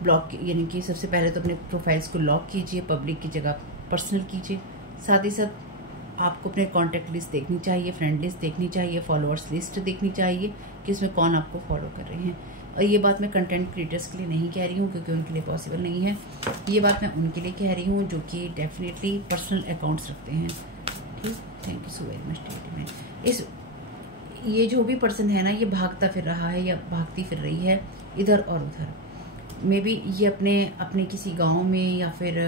ब्लॉक, यानी कि सबसे पहले तो अपने प्रोफाइल्स को लॉक कीजिए, पब्लिक की जगह पर्सनल कीजिए। साथ ही साथ आपको अपने कॉन्टैक्ट लिस्ट देखनी चाहिए, फ्रेंड लिस्ट देखनी चाहिए, फॉलोअर्स लिस्ट देखनी चाहिए कि उसमें कौन आपको फॉलो कर रहे हैं। और ये बात मैं कंटेंट क्रिएटर्स के लिए नहीं कह रही हूँ, क्योंकि उनके लिए पॉसिबल नहीं है। ये बात मैं उनके लिए कह रही हूँ जो कि डेफिनेटली पर्सनल अकाउंट्स रखते हैं। ठीक। Thank you so very much. ये जो भी पर्सन है ना, ये भागता फिर रहा है या भागती फिर रही है इधर और उधर। मे बी ये अपने किसी गांव में या फिर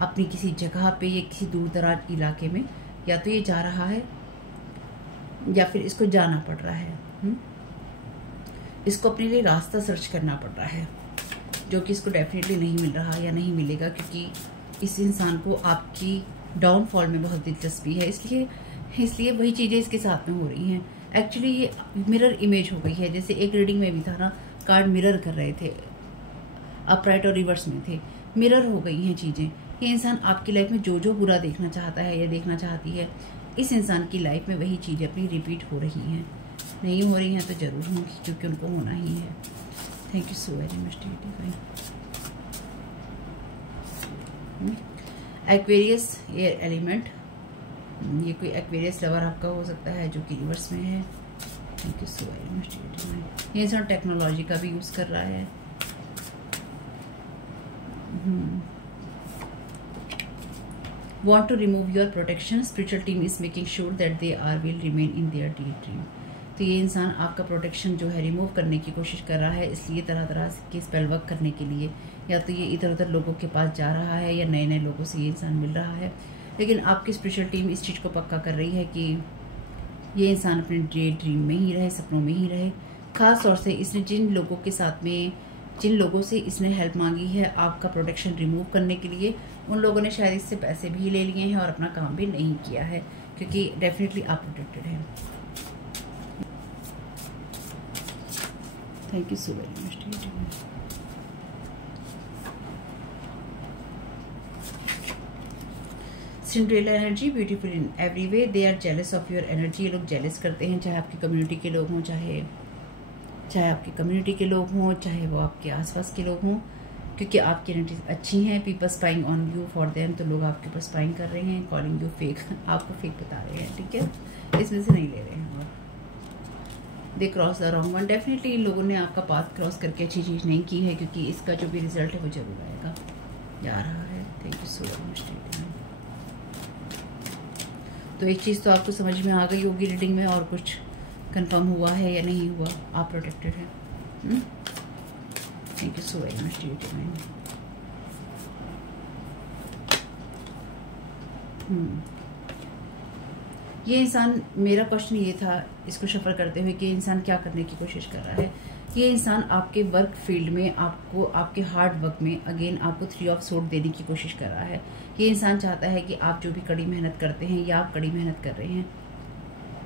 अपनी किसी जगह पे या किसी दूर दराज इलाके में, या तो ये जा रहा है या फिर इसको जाना पड़ रहा है। इसको अपने लिए रास्ता सर्च करना पड़ रहा है, जो कि इसको डेफिनेटली नहीं मिल रहा या नहीं मिलेगा, क्योंकि इस इंसान को आपकी डाउनफॉल में बहुत दिलचस्पी है, इसलिए वही चीज़ें इसके साथ में हो रही हैं। एक्चुअली ये मिरर इमेज हो गई है। जैसे एक रीडिंग में भी था ना, कार्ड मिरर कर रहे थे, अपराइट और रिवर्स में थे, मिरर हो गई हैं चीज़ें। ये इंसान आपकी लाइफ में जो जो बुरा देखना चाहता है या देखना चाहती है, इस इंसान की लाइफ में वही चीज़ें अपनी रिपीट हो रही हैं। नहीं हो रही हैं तो ज़रूर होंगी, क्योंकि उनको होना ही है। Thank you so very much. Aquarius air element, ये कोई एक्वेरियस लवर आपका हो सकता है जो कि रिवर्स में है। Thank you so very much. ये इंसान टेक्नोलॉजी का भी यूज़ कर रहा है। Want to remove your protection, spiritual team is making sure that they will remain in their dream। तो ये इंसान आपका प्रोटेक्शन जो है रिमूव करने की कोशिश कर रहा है, इसलिए तरह तरह के स्पेल वर्क करने के लिए, या तो ये इधर उधर लोगों के पास जा रहा है या नए नए लोगों से ये इंसान मिल रहा है। लेकिन आपकी स्पिरिचुअल टीम इस चीज़ को पक्का कर रही है कि ये इंसान अपने ड्रीम में ही रहे, सपनों में ही रहे। खास तौर से इसने जिन लोगों से इसने हेल्प मांगी है आपका प्रोटेक्शन रिमूव करने के लिए, उन लोगों ने शायद इससे पैसे भी ले लिए हैं और अपना काम भी नहीं किया है, क्योंकि डेफिनेटली आप प्रोटेक्टेड हैं। Thank you so very much. Cinderella energy, beautiful in every way, they are jealous of your energy. ये लोग जेलस करते हैं, चाहे आपकी कम्युनिटी के लोग हों, चाहे आपकी कम्युनिटी के लोग हों, चाहे वो आपके आसपास के लोग हों, क्योंकि आपकी एनर्जीज अच्छी हैं। People spying on you for them, तो लोग आपके ऊपर स्पाइंग कर रहे हैं, कॉलिंग यू फेक, आपको फेक बता रहे हैं। ठीक है। इसमें से नहीं ले रहे हैं। They cross the wrong one, definitely in लोगों ने आपका पाथ क्रॉस करके अच्छी चीज़ नहीं की है, क्योंकि इसका जो भी रिजल्ट है वो जरूर आएगा, जा रहा है। Thank you so much. तो एक चीज़ तो आपको समझ में आ गई होगी रीडिंग में, और कुछ कंफर्म हुआ है या नहीं हुआ, आप प्रोटेक्टेड हैं। Thank you so very much. ये इंसान, मेरा क्वेश्चन ये था इसको शफल करते हुए कि इंसान क्या करने की कोशिश कर रहा है। ये इंसान आपके वर्क फील्ड में आपको आपके हार्ड वर्क में अगेन आपको 3 ऑफ सोर्ड देने की कोशिश कर रहा है। ये इंसान चाहता है कि आप जो भी कड़ी मेहनत करते हैं या आप कड़ी मेहनत कर रहे हैं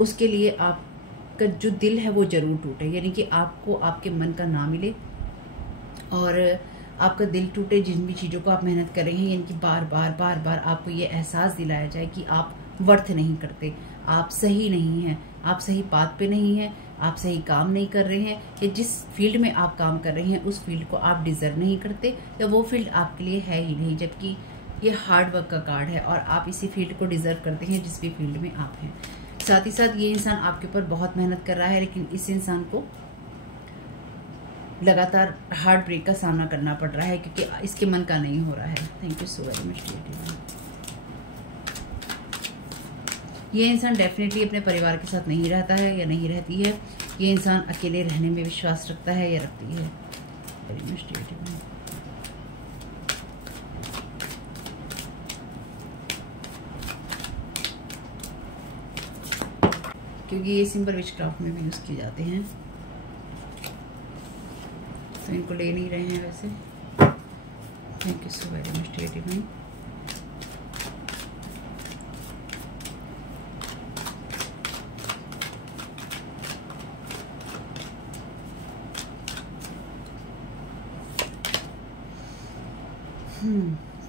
उसके लिए आपका जो दिल है वो जरूर टूटे, यानी कि आपको आपके मन का ना मिले और आपका दिल टूटे जिन भी चीज़ों को आप मेहनत कर रहे हैं, यानी कि बार बार आपको ये एहसास दिलाया जाए कि आप वर्थ नहीं करते, आप सही नहीं हैं, आप सही पाथ पे नहीं हैं, आप सही काम नहीं कर रहे हैं, या जिस फील्ड में आप काम कर रहे हैं उस फील्ड को आप डिजर्व नहीं करते या वो फील्ड आपके लिए है ही नहीं, जबकि ये हार्ड वर्क का कार्ड है और आप इसी फील्ड को डिजर्व करते हैं जिस भी फील्ड में आप हैं। साथ ही साथ ये इंसान आपके ऊपर बहुत मेहनत कर रहा है, लेकिन इस इंसान को लगातार हार्ट ब्रेक का सामना करना पड़ रहा है क्योंकि इसके मन का नहीं हो रहा है। Thank you so very much. ये इंसान डेफिनेटली अपने परिवार के साथ नहीं रहता है या नहीं रहती है। ये इंसान अकेले रहने में विश्वास रखता है या रखती है। Very much. क्योंकि ये सिंपल विचक्राफ्ट में भी यूज किए जाते हैं तो इनको ले नहीं रहे हैं वैसे। Thank you so very much creative mind.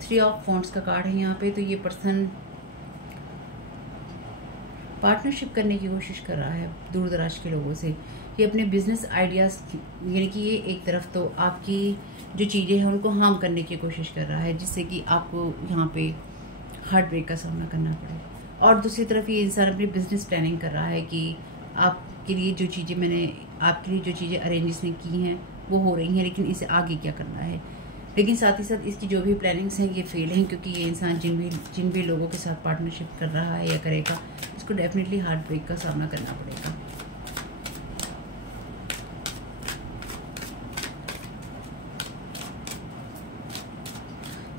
Three of wands का कार्ड है यहाँ पे। तो ये पर्सन पार्टनरशिप करने की कोशिश कर रहा है दूर दराज के लोगों से। ये अपने बिजनेस आइडियाज़, यानी कि ये एक तरफ तो आपकी जो चीज़ें हैं उनको हार्म करने की कोशिश कर रहा है जिससे कि आपको यहाँ पे हार्ट ब्रेक का सामना करना पड़े, और दूसरी तरफ ये इंसान अपनी बिजनेस प्लानिंग कर रहा है कि आपके लिए जो चीज़ें मैंने आपके लिए जो चीज़ें अरेंज ने की हैं वो हो रही हैं, लेकिन इसे आगे क्या करना है। लेकिन साथ ही साथ इसकी जो भी प्लानिंग्स हैं ये फेल हैं क्योंकि ये इंसान जिन भी लोगों के साथ पार्टनरशिप कर रहा है या करेगा इसको डेफिनेटली हार्ट ब्रेक का सामना करना पड़ेगा।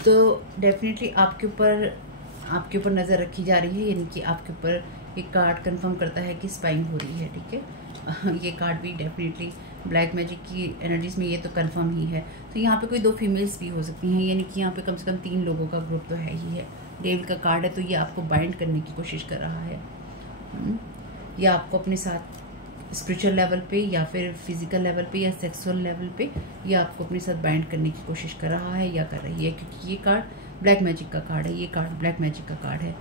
तो डेफिनेटली आपके ऊपर नज़र रखी जा रही है, यानी कि आपके ऊपर एक कार्ड कंफर्म करता है कि स्पाइंग हो रही है। ठीक है, ये कार्ड भी डेफिनेटली ब्लैक मैजिक की एनर्जीज में ये तो कंफर्म ही है। तो यहाँ पे कोई 2 फीमेल्स भी हो सकती हैं, यानी कि यहाँ पे कम से कम 3 लोगों का ग्रुप तो है ही है। डेविल का कार्ड है तो ये आपको बाइंड करने की कोशिश कर रहा है, या आपको अपने साथ स्पिरिचुअल लेवल पे या फिर फिजिकल लेवल पे या सेक्सुअल लेवल पे या आपको अपने साथ बाइंड करने की कोशिश कर रहा है या कर रही है, क्योंकि ये कार्ड ब्लैक मैजिक का कार्ड है। ये कार्ड ब्लैक मैजिक का कार्ड है।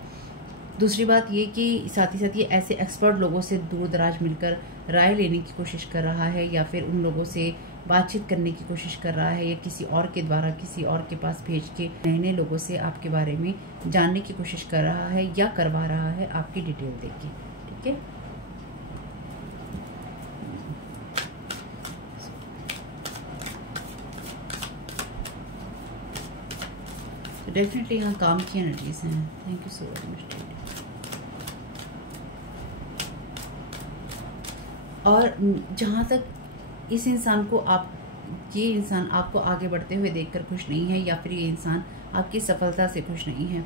दूसरी बात ये कि साथ ही साथ ये ऐसे एक्सपर्ट लोगों से दूर दराज मिलकर राय लेने की कोशिश कर रहा है या फिर उन लोगों से बातचीत करने की कोशिश कर रहा है या किसी और के द्वारा किसी और के पास भेज के नए नए लोगों से आपके बारे में जानने की कोशिश कर रहा है या करवा रहा है आपकी डिटेल देख के। ठीक है, तो डेफिनेटली यहाँ काम की एनर्जीज हैं। Thank you so very much. और जहाँ तक इस इंसान को ये इंसान आपको आगे बढ़ते हुए देखकर खुश नहीं है या फिर ये इंसान आपकी सफलता से खुश नहीं है,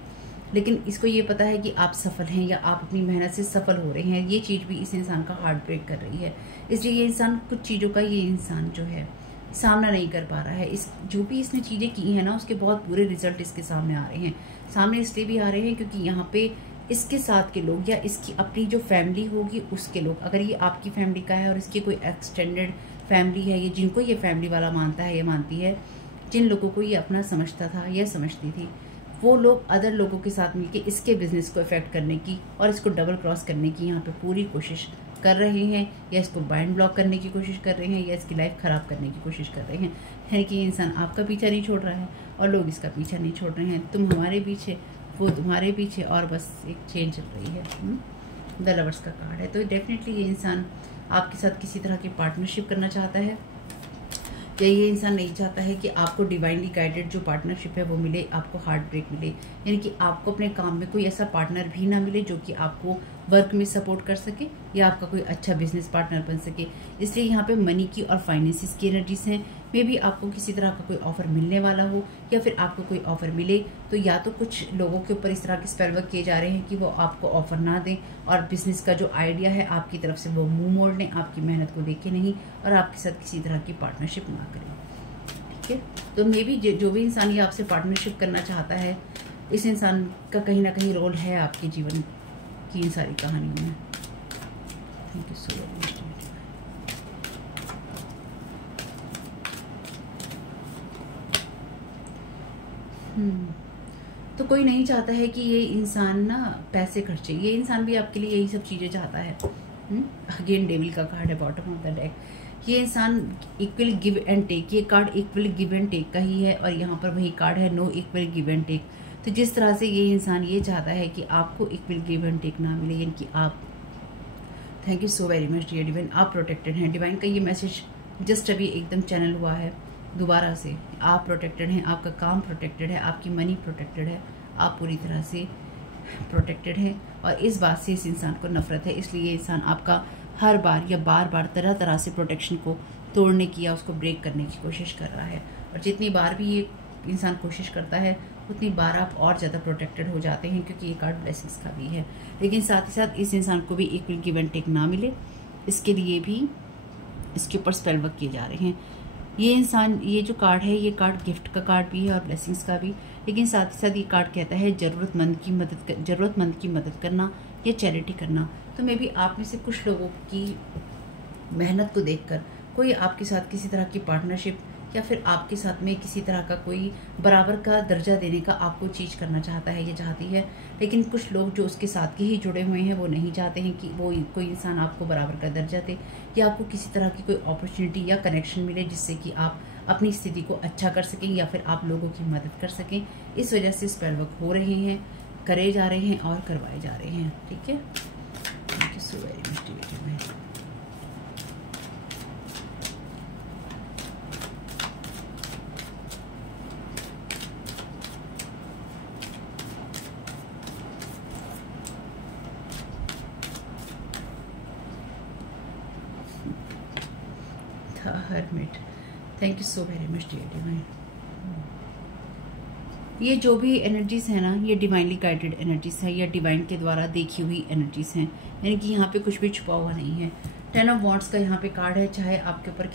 लेकिन इसको ये पता है कि आप सफल हैं या आप अपनी मेहनत से सफल हो रहे हैं। ये चीज़ भी इस इंसान का हार्ट ब्रेक कर रही है, इसलिए ये इंसान कुछ चीज़ों का ये इंसान जो है सामना नहीं कर पा रहा है। इस जो भी इसने चीज़ें की हैं ना उसके बहुत बुरे रिजल्ट इसके सामने आ रहे हैं। सामने इसलिए भी आ रहे हैं क्योंकि यहाँ पे इसके साथ के लोग या इसकी अपनी जो फैमिली होगी उसके लोग, अगर ये आपकी फैमिली का है और इसकी कोई एक्सटेंडेड फैमिली है, ये जिनको ये फैमिली वाला मानता है या मानती है, जिन लोगों को ये अपना समझता था या समझती थी, वो लोग अदर लोगों के साथ मिलकर इसके बिजनेस को इफेक्ट करने की और इसको डबल क्रॉस करने की यहाँ पे पूरी कोशिश कर रहे हैं, या इसको बाइंड ब्लॉक करने की कोशिश कर रहे हैं या इसकी लाइफ खराब करने की कोशिश कर रहे हैं। यानी कि इंसान आपका पीछा नहीं छोड़ रहा है और लोग इसका पीछा नहीं छोड़ रहे हैं। तुम हमारे पीछे, वो तुम्हारे पीछे, और बस एक चेंज चल रही है। द लवर्स का कार्ड है। तो डेफिनेटली ये इंसान आपके साथ किसी तरह की पार्टनरशिप करना चाहता है, या ये इंसान नहीं चाहता है कि आपको डिवाइनली गाइडेड जो पार्टनरशिप है वो मिले, आपको हार्ट ब्रेक मिले, यानी कि आपको अपने काम में कोई ऐसा पार्टनर भी ना मिले जो कि आपको वर्क में सपोर्ट कर सके या आपका कोई अच्छा बिजनेस पार्टनर बन सके। इसलिए यहाँ पे मनी की और फाइनेंसिस की एनर्जीज हैं। मे बी आपको किसी तरह का कोई ऑफर मिलने वाला हो या फिर आपको कोई ऑफर मिले तो या तो कुछ लोगों के ऊपर इस तरह के स्पेल वर्क किए जा रहे हैं कि वो आपको ऑफर ना दें और बिजनेस का जो आइडिया है आपकी तरफ से वो मुंह मोड़ लें, आपकी मेहनत को देखें नहीं और आपके साथ किसी तरह की पार्टनरशिप ना करें। ठीक है, तो मे बी जो भी इंसान ये आपसे पार्टनरशिप करना चाहता है, इस इंसान का कहीं ना कहीं रोल है आपके जीवन की इन सारी कहानियों में। Thank you so much. तो कोई नहीं चाहता है कि ये इंसान ना पैसे खर्चे, ये इंसान भी आपके लिए यही सब चीज़ें चाहता है। अगेन डेविल का कार्ड है बॉटम ऑफ द डेक। ये इंसान इक्वल गिव एंड टेक, ये card equal give and take का ही है और यहाँ पर वही कार्ड है no equal give and take. तो जिस तरह से ये इंसान ये चाहता है कि आपको इक्वल गिव एंड टेक ना मिले, यानी कि आप, thank you so very much dear divine, आप प्रोटेक्टेड हैं। डिवाइन का ये मैसेज जस्ट अभी एकदम चैनल हुआ है दोबारा से। आप प्रोटेक्टेड हैं, आपका काम प्रोटेक्टेड है, आपकी मनी प्रोटेक्टेड है, आप पूरी तरह से प्रोटेक्टेड हैं। और इस बात से इस इंसान को नफरत है, इसलिए ये इंसान आपका हर बार या बार बार तरह तरह से प्रोटेक्शन को तोड़ने की या उसको ब्रेक करने की कोशिश कर रहा है। और जितनी बार भी ये इंसान कोशिश करता है उतनी बार आप और ज़्यादा प्रोटेक्टेड हो जाते हैं, क्योंकि ये कार्ड ब्लेसिंग्स का भी है। लेकिन साथ ही साथ इस इंसान को भी इक्वल गिव एंड टेक ना मिले, इसके लिए भी इसके ऊपर स्पेल वर्क किए जा रहे हैं। ये इंसान, ये जो कार्ड है, ये कार्ड गिफ्ट का कार्ड भी है और ब्लेसिंग्स का भी, लेकिन साथ ही साथ ये कार्ड कहता है ज़रूरतमंद की मदद करना या चैरिटी करना। तो मे बी आप में से कुछ लोगों की मेहनत को देखकर कोई आपके साथ किसी तरह की पार्टनरशिप या फिर आपके साथ में किसी तरह का कोई बराबर का दर्जा देने का आपको चीज़ करना चाहता है या चाहती है। लेकिन कुछ लोग जो उसके साथ के ही जुड़े हुए हैं वो नहीं चाहते हैं कि वो कोई इंसान आपको बराबर का दर्जा दे या आपको किसी तरह की कोई अपॉर्चुनिटी या कनेक्शन मिले जिससे कि आप अपनी स्थिति को अच्छा कर सकें या फिर आप लोगों की मदद कर सकें। इस वजह से स्पेल वर्क हो रहे हैं, करे जा रहे हैं और करवाए जा रहे हैं। ठीक है, thank you so very much dear. Hermit, thank you so very much dear divine. ये जो भी एनर्जीज है ना, ये डिवाइनली गाइडेड एनर्जीज है या डिवाइन के द्वारा देखी हुई एनर्जीज हैं, यानी कि यहाँ पे कुछ भी छुपा हुआ नहीं है। 10 ऑफ वॉन्ड्स का यहाँ पे कार्ड है। चाहे आपके ऊपर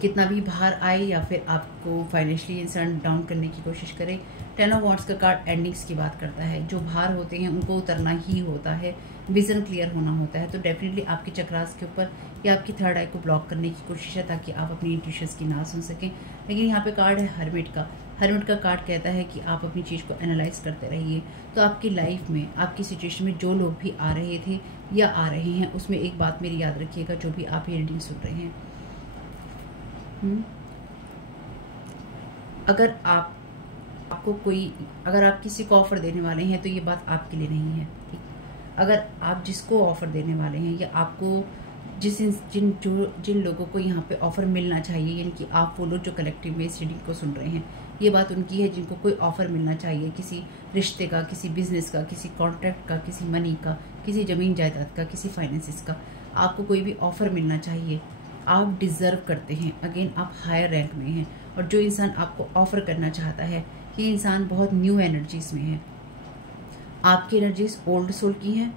कितना भी भार आए या फिर आपको फाइनेंशियली इंसान डाउन करने की कोशिश करे, 10 ऑफ वॉन्ड्स का कार्ड एंडिंग्स की बात करता है। जो भार होते हैं उनको उतरना ही होता है, विजन क्लियर होना होता है। तो डेफिनेटली आपके चक्रास के ऊपर या आपकी थर्ड आई को ब्लॉक करने की कोशिश है ताकि आप अपनी इंट्यूशंस की ना सुन सकें। लेकिन यहाँ पे कार्ड है हर्मिट का। हर्मिट का कार्ड कहता है कि आप अपनी चीज़ को एनालाइज करते रहिए। तो आपकी लाइफ में, आपकी सिचुएशन में जो लोग भी आ रहे थे या आ रहे हैं, उसमें एक बात मेरी याद रखिएगा, जो भी आप ये रीडिंग सुन रहे हैं, अगर आप किसी को ऑफर देने वाले हैं तो ये बात आपके लिए नहीं है। ठीक, अगर आप जिसको ऑफर देने वाले हैं या आपको जिन लोगों को यहाँ पे ऑफर मिलना चाहिए, यानी कि आप वो लोग जो कलेक्टिव में इस रीडिंग को सुन रहे हैं, ये बात उनकी है जिनको कोई ऑफर मिलना चाहिए, किसी रिश्ते का, किसी बिजनेस का, किसी कॉन्ट्रैक्ट का, किसी मनी का, किसी जमीन जायदाद का, किसी फाइनेंसिस का। आपको कोई भी ऑफर मिलना चाहिए, आप डिजर्व करते हैं। अगेन आप हायर रैंक में हैं और जो इंसान आपको ऑफर करना चाहता है, ये इंसान बहुत न्यू एनर्जीज में है। आपकी एनर्जीज ओल्ड सोल की हैं,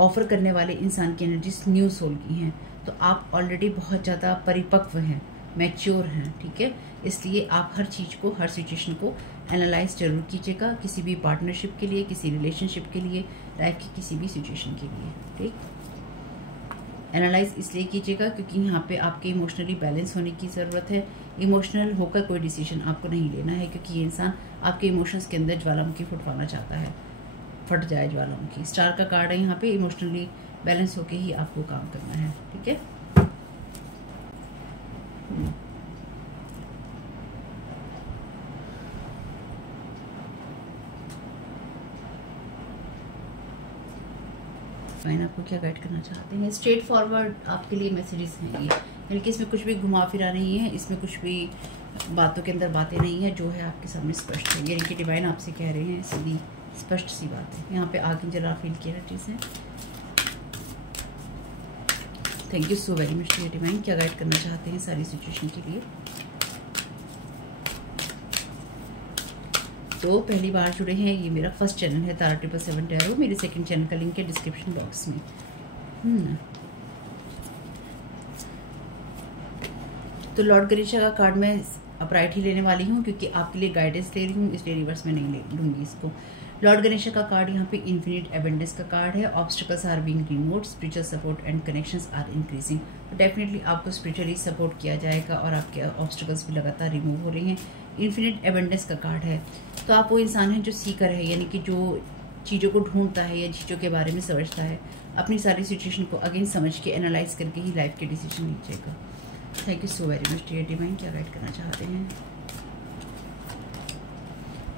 ऑफर करने वाले इंसान की एनर्जीज न्यू सोल की हैं। तो आप ऑलरेडी बहुत ज़्यादा परिपक्व हैं, मैच्योर हैं। ठीक है, इसलिए आप हर चीज़ को, हर सिचुएशन को एनालाइज जरूर कीजिएगा, किसी भी पार्टनरशिप के लिए, किसी रिलेशनशिप के लिए, लाइफ की किसी भी सिचुएशन के लिए। ठीक, एनालाइज इसलिए कीजिएगा क्योंकि यहाँ पे आपके इमोशनली बैलेंस होने की ज़रूरत है। इमोशनल होकर कोई डिसीजन आपको नहीं लेना है, क्योंकि ये इंसान आपके इमोशंस के अंदर ज्वालामुखी फुटवाना चाहता है, फट जाए ज्वालामुखी। स्टार का कार्ड है यहाँ पे, इमोशनली बैलेंस होके ही आपको काम करना है। ठीक है, फाइन, आपको क्या गाइड करना चाहते हैं? स्ट्रेट फॉरवर्ड आपके लिए मैसेजेस हैं ये, यानी कि इसमें कुछ भी घुमा फिरा नहीं है, इसमें कुछ भी बातों के अंदर बातें नहीं है, जो है आपके सामने स्पष्ट है। यानी कि डिवाइन आपसे कह रहे हैं सीधी स्पष्ट सी बात है। यहाँ पे आगे जरा फील किया चीज़ें। Thank you so very much dear divine. क्या गाइड करना चाहते हैं सारी सिचुएशन के लिए? तो पहली बार जुड़े हैं, ये मेरा फर्स्ट चैनल है तारा 777 टैरो। मेरे सेकंड चैनल का लिंक है डिस्क्रिप्शन बॉक्स में। तो लॉर्ड गणेशा का कार्ड मैं अपराइट ही लेने वाली हूँ क्योंकि आपके लिए गाइडेंस ले रही हूँ, इसलिए रिवर्स में नहीं लूँगी इसको। लॉर्ड गणेशा का कार्ड यहाँ पे इन्फिनिट एबंडेंस का कार्ड है। Obstacles are being removed, spiritual support and connections are increasing. तो डेफिनेटली आपको स्पिरिचुअली सपोर्ट किया जाएगा और आपके ऑब्स्टिकल्स भी लगातार रिमूव हो रहे हैं। इन्फिनिट एबंडेंस का कार्ड है। तो आप वो इंसान हैं जो सीकर है, यानी कि जो चीज़ों को ढूंढता है या चीज़ों के बारे में समझता है। अपनी सारी सिचुएशन को अगेन समझ के एनालाइज करके ही लाइफ के डिसीजन लीजिएगा। Thank you so very much dear divine. क्या गाइड करना चाहते हैं?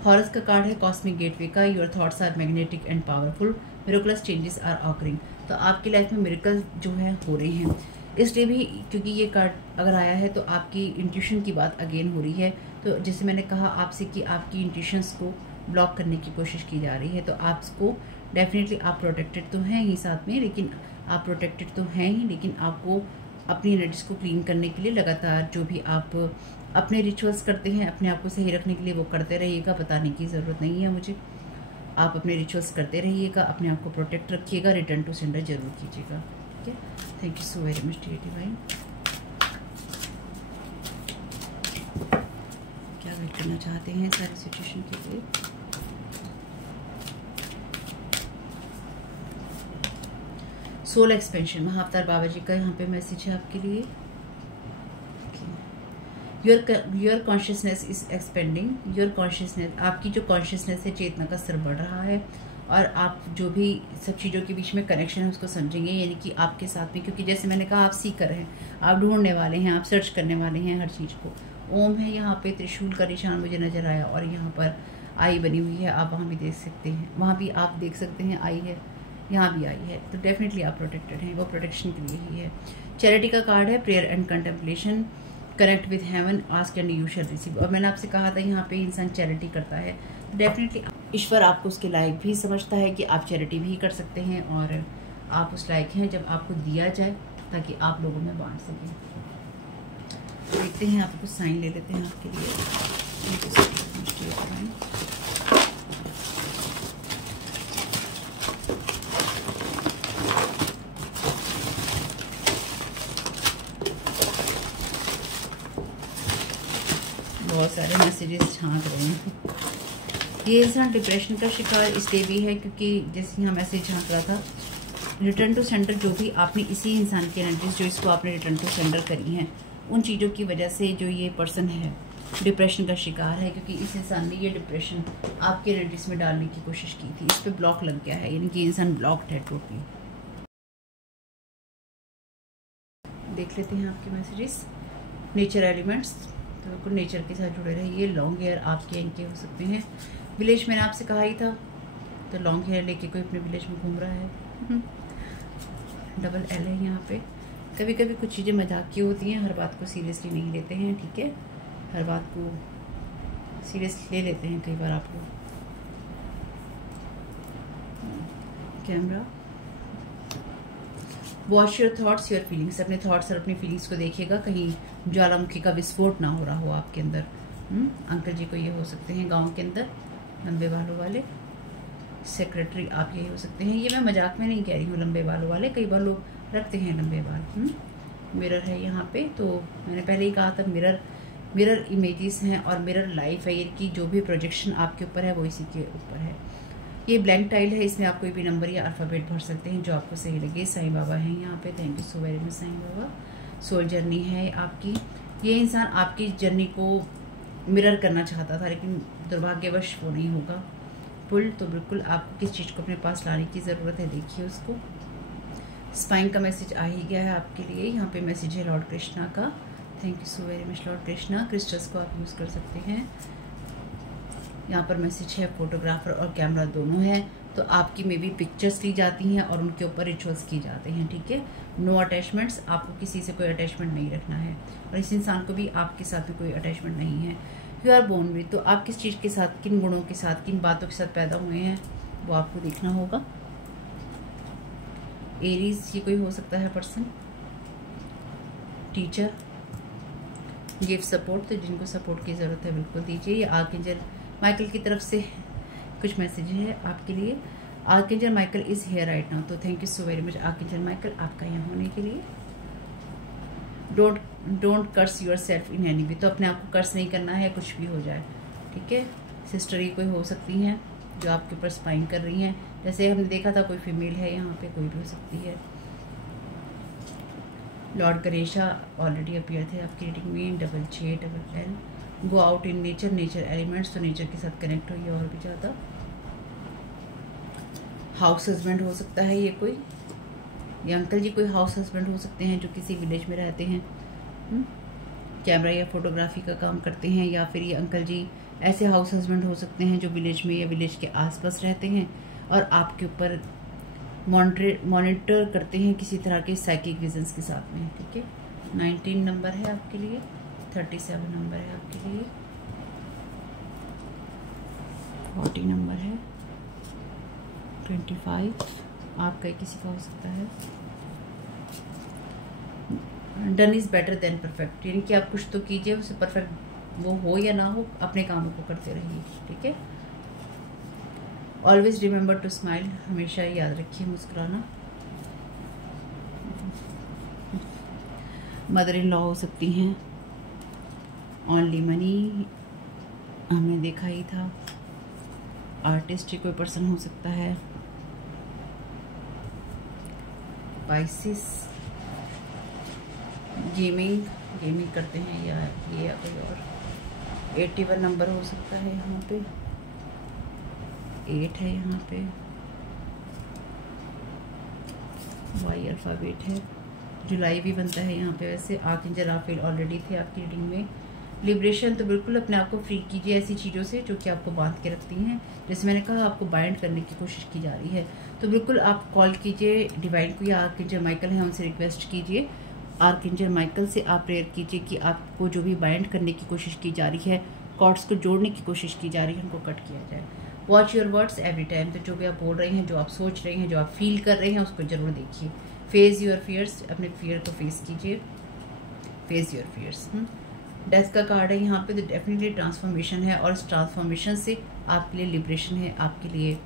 हॉरस का कार्ड है कॉस्मिक गेटवे का। Your thoughts are magnetic and powerful, miraculous changes are occurring. तो आपकी लाइफ में मिरेकल जो है हो रहे हैं, इसलिए भी क्योंकि ये कार्ड अगर आया है तो आपकी इंट्यूशन की बात अगेन हो रही है। तो जैसे मैंने कहा आपसे कि आपकी इंट्यूशंस को ब्लॉक करने की कोशिश की जा रही है, तो आपको डेफिनेटली आप प्रोटेक्टेड तो हैं ही साथ में, लेकिन आप प्रोटेक्टेड तो हैं ही, लेकिन आपको अपनी एनर्जीज को क्लीन करने के लिए लगातार जो भी आप अपने रिचुअल्स करते हैं अपने आप को सही रखने के लिए वो करते रहिएगा। बताने की ज़रूरत नहीं है मुझे, आप अपने रिचुअल्स करते रहिएगा, अपने आप को प्रोटेक्ट रखिएगा, रिटर्न टू सेंडर जरूर कीजिएगा। ठीक है, thank you so very much dear divine. क्या वेट करना चाहते हैं सारी सिचुएशन के लिए? सोल एक्सपेंशन, महाअवतार बाबा जी का यहाँ पे मैसेज है आपके लिए। Your consciousness is expanding. Your consciousness, आपकी जो कॉन्शियसनेस है, चेतना का स्तर बढ़ रहा है और आप जो भी सब चीज़ों के बीच में कनेक्शन है उसको समझेंगे, यानी कि आपके साथ में, क्योंकि जैसे मैंने कहा आप सीकर हैं, आप ढूंढने वाले हैं, आप सर्च करने वाले हैं हर चीज़ को। ओम है यहाँ पे, त्रिशूल का निशान मुझे नजर आया और यहाँ पर आई बनी हुई है, आप वहाँ भी देख सकते हैं, वहाँ भी आप देख सकते हैं आई है, यहाँ भी आई है। तो डेफिनेटली आप प्रोटेक्टेड हैं, वो प्रोटेक्शन के लिए ही है। चैरिटी का कार्ड है, prayer and contemplation, connect with heaven, ask and you shall receive. और मैंने आपसे कहा था यहाँ पे इंसान चैरिटी करता है, तो डेफिनेटली ईश्वर आपको उसके लायक भी समझता है कि आप चैरिटी भी कर सकते हैं और आप उस लायक हैं जब आपको दिया जाए ताकि आप लोगों में बांट सकें। देखते हैं, आपको साइन ले लेते हैं आपके लिए। बहुत सारे मैसेजेस झांक रहे हैं। ये इंसान डिप्रेशन का शिकार इसलिए भी है क्योंकि जैसे यहाँ मैसेज झांक रहा था, रिटर्न टू सेंडर, जो भी आपने इसी इंसान की एनर्जीज जो इसको आपने रिटर्न टू सेंडर करी हैं, उन चीज़ों की वजह से जो ये पर्सन है डिप्रेशन का शिकार है, क्योंकि इस इंसान ने ये डिप्रेशन आपके एनर्जीज में डालने की कोशिश की थी, इस पर ब्लॉक लग गया है, यानी कि इंसान ब्लॉक्ड है टोटली। देख लेते हैं आपके मैसेजेस। नेचर एलिमेंट्स, तो बिल्कुल नेचर के साथ जुड़े रहिए। लॉन्ग हेयर आपके इनके हो सकते हैं। विलेज मैंने आपसे कहा ही था, तो लॉन्ग हेयर लेके कोई अपने विलेज में घूम रहा है। डबल एल है यहाँ पे। कभी कभी कुछ चीज़ें मजाक की होती हैं, हर बात को सीरियसली नहीं लेते हैं, ठीक है, हर बात को सीरियस ले लेते हैं कई बार आप लोग। Camera, watch your thoughts your feelings, अपने थॉट्स और अपनी फीलिंग्स को देखिएगा, कहीं ज्वालामुखी का विस्फोट ना हो रहा हो आपके अंदर। अंकल जी को ये हो सकते हैं गांव के अंदर, लंबे बालों वाले। सेक्रेटरी आप ये हो सकते हैं, ये मैं मजाक में नहीं कह रही हूँ, लंबे बालों वाले, कई बार लोग रखते हैं लंबे बाल। मिरर है यहाँ पे, तो मैंने पहले ही कहा था मिरर इमेजेस हैं और मिरर लाइफ है, ये कि जो भी प्रोजेक्शन आपके ऊपर है वो इसी के ऊपर है। ये ब्लैंक टाइल है, इसमें आप कोई भी नंबर या अल्फ़ाबेट भर सकते हैं जो आपको सही लगे। साईं बाबा हैं यहाँ पे, thank you so very much Sai Baba. Soul journey है आपकी। ये इंसान आपकी जर्नी को मिरर करना चाहता था लेकिन दुर्भाग्यवश वो नहीं होगा पुल, तो बिल्कुल आपको किस चीज़ को अपने पास लाने की ज़रूरत है, देखिए उसको। स्पाइन का मैसेज आ ही गया है आपके लिए। यहाँ पे मैसेज है लॉर्ड कृष्णा का, thank you so very much Lord Krishna. Crystals को आप यूज़ कर सकते हैं। यहाँ पर मैसेज है फोटोग्राफर और कैमरा दोनों है, तो आपकी में भी पिक्चर्स ली जाती हैं और उनके ऊपर रिचुअल्स की जाते हैं, ठीक है। नो अटैचमेंट्स, आपको किसी से कोई अटैचमेंट नहीं रखना है और इस इंसान को भी आपके साथ में कोई अटैचमेंट नहीं है। यू आर बोर्न विद, तो आप किस चीज़ के साथ, किन गुणों के साथ, किन बातों के साथ पैदा हुए हैं वो आपको देखना होगा। एरीज ये कोई हो सकता है पर्सन। टीचर, गिव सपोर्ट, तो जिनको सपोर्ट की ज़रूरत है बिल्कुल दीजिए। ये आर्कएंजल माइकल की तरफ से कुछ मैसेज है आपके लिए। Archangel Michael is here right now, तो thank you so very much archangel Michael आपका यहाँ होने के लिए। Don't curse yourself in any way, तो अपने आप को कर्स नहीं करना है कुछ भी हो जाए, ठीक है। सिस्टर ये कोई हो सकती हैं जो आपके ऊपर स्पाइन कर रही हैं, जैसे हमने देखा था कोई फीमेल है यहाँ पे, कोई भी हो सकती है। लॉर्ड गणेशा ऑलरेडी अपीयर थे आपकी रीडिंग में। Double J double L, go out in nature, nature elements, तो नेचर के साथ कनेक्ट होइए और भी ज़्यादा। हाउस हस्बैंड हो सकता है ये कोई, ये अंकल जी कोई हाउस हस्बैंड हो सकते हैं जो किसी विलेज में रहते हैं, कैमरा या फोटोग्राफी का काम करते हैं, या फिर ये अंकल जी ऐसे हाउस हस्बैंड हो सकते हैं जो विलेज में या विलेज के आसपास रहते हैं और आपके ऊपर मॉनिटर करते हैं किसी तरह के साइकिक विजन्स के साथ में, ठीक है। 19 नंबर है आपके लिए, 37 नंबर है आपके लिए, 40 नंबर है, 25 आपका किसी का हो सकता है। Done is better than perfect, यानी कि आप कुछ तो कीजिए, उसे परफेक्ट वो हो या ना हो, अपने कामों को करते रहिए, ठीक है। ऑलवेज रिमेंबर टू स्माइल, हमेशा याद रखिए मुस्कुराना। मदर इन लॉ हो सकती हैं। ओनली मनी हमने देखा ही था। आर्टिस्ट ही कोई पर्सन हो सकता है। पाइसिस, गेमिंग करते हैं या ये या कोई और। 81 नंबर हो सकता है यहाँ पे, 8 है यहाँ पे, Y अल्फ़ाबेट है, जुलाई भी बनता है यहाँ पे। वैसे आर्कएंजल राफेल ऑलरेडी थे आपकी रीडिंग में। लिबरेशन, तो बिल्कुल अपने आप को फ्री कीजिए ऐसी चीज़ों से जो कि आपको बांध के रखती हैं। जैसे मैंने कहा आपको बाइंड करने की कोशिश की जा रही है, तो बिल्कुल आप कॉल कीजिए डिवाइन को, या आर्कएंजल माइकल है उनसे रिक्वेस्ट कीजिए। आर्कएंजल माइकल से आप प्रेयर कीजिए कि आपको जो भी बाइंड करने की कोशिश की जा रही है, कॉर्ड्स को जोड़ने की कोशिश की जा रही है, उनको कट किया जाए। Watch your words every time, तो जो भी आप बोल रहे हैं, जो आप सोच रहे हैं, जो आप फील कर रहे हैं, उसको जरूर देखिए। फेस योर फियर्स, अपने फियर को फेस कीजिए। Face your fears. डेथ का कार्ड है यहाँ पे, तो डेफिनेटली ट्रांसफॉर्मेशन है, और इस ट्रांसफॉर्मेशन से आपके लिए लिबरेशन है, आपके लिए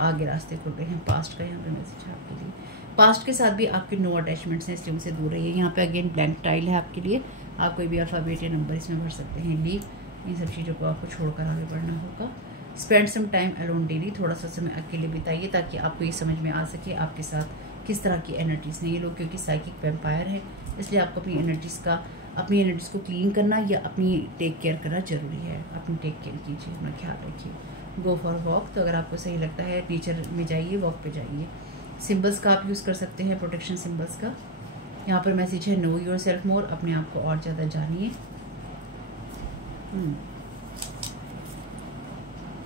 आगे रास्ते खुल रहे हैं। पास्ट का यहाँ पे मैसेज है आपके लिए। पास्ट के साथ भी आपके नो अटैचमेंट्स हैं, इसलिए उनसे दूर रहिए। यहाँ पे अगेन ब्लैंक टाइल है आपके लिए, आप कोई भी अल्फ़ाबेट या नंबर इसमें भर सकते हैं। लीव, इन सब चीज़ों को आपको छोड़कर आगे बढ़ना होगा। Spend some time alone daily, थोड़ा सा समय अकेले बिताइए ताकि आपको ये समझ में आ सके आपके साथ किस तरह की एनर्जीज हैं ये लोग, क्योंकि साइकिक वैम्पायर है, इसलिए आपको अपनी एनर्जीज को क्लीन करना या अपनी टेक केयर करना जरूरी है। अपनी टेक केयर कीजिए, अपना ख्याल रखिए। गो फॉर वॉक, तो अगर आपको सही लगता है नेचर में जाइए, वॉक पे जाइए। सिंबल्स का आप यूज़ कर सकते हैं, प्रोटेक्शन सिंबल्स का। यहाँ पर मैसेज है नो योर सेल्फ मोर, अपने आप को और ज़्यादा जानिए।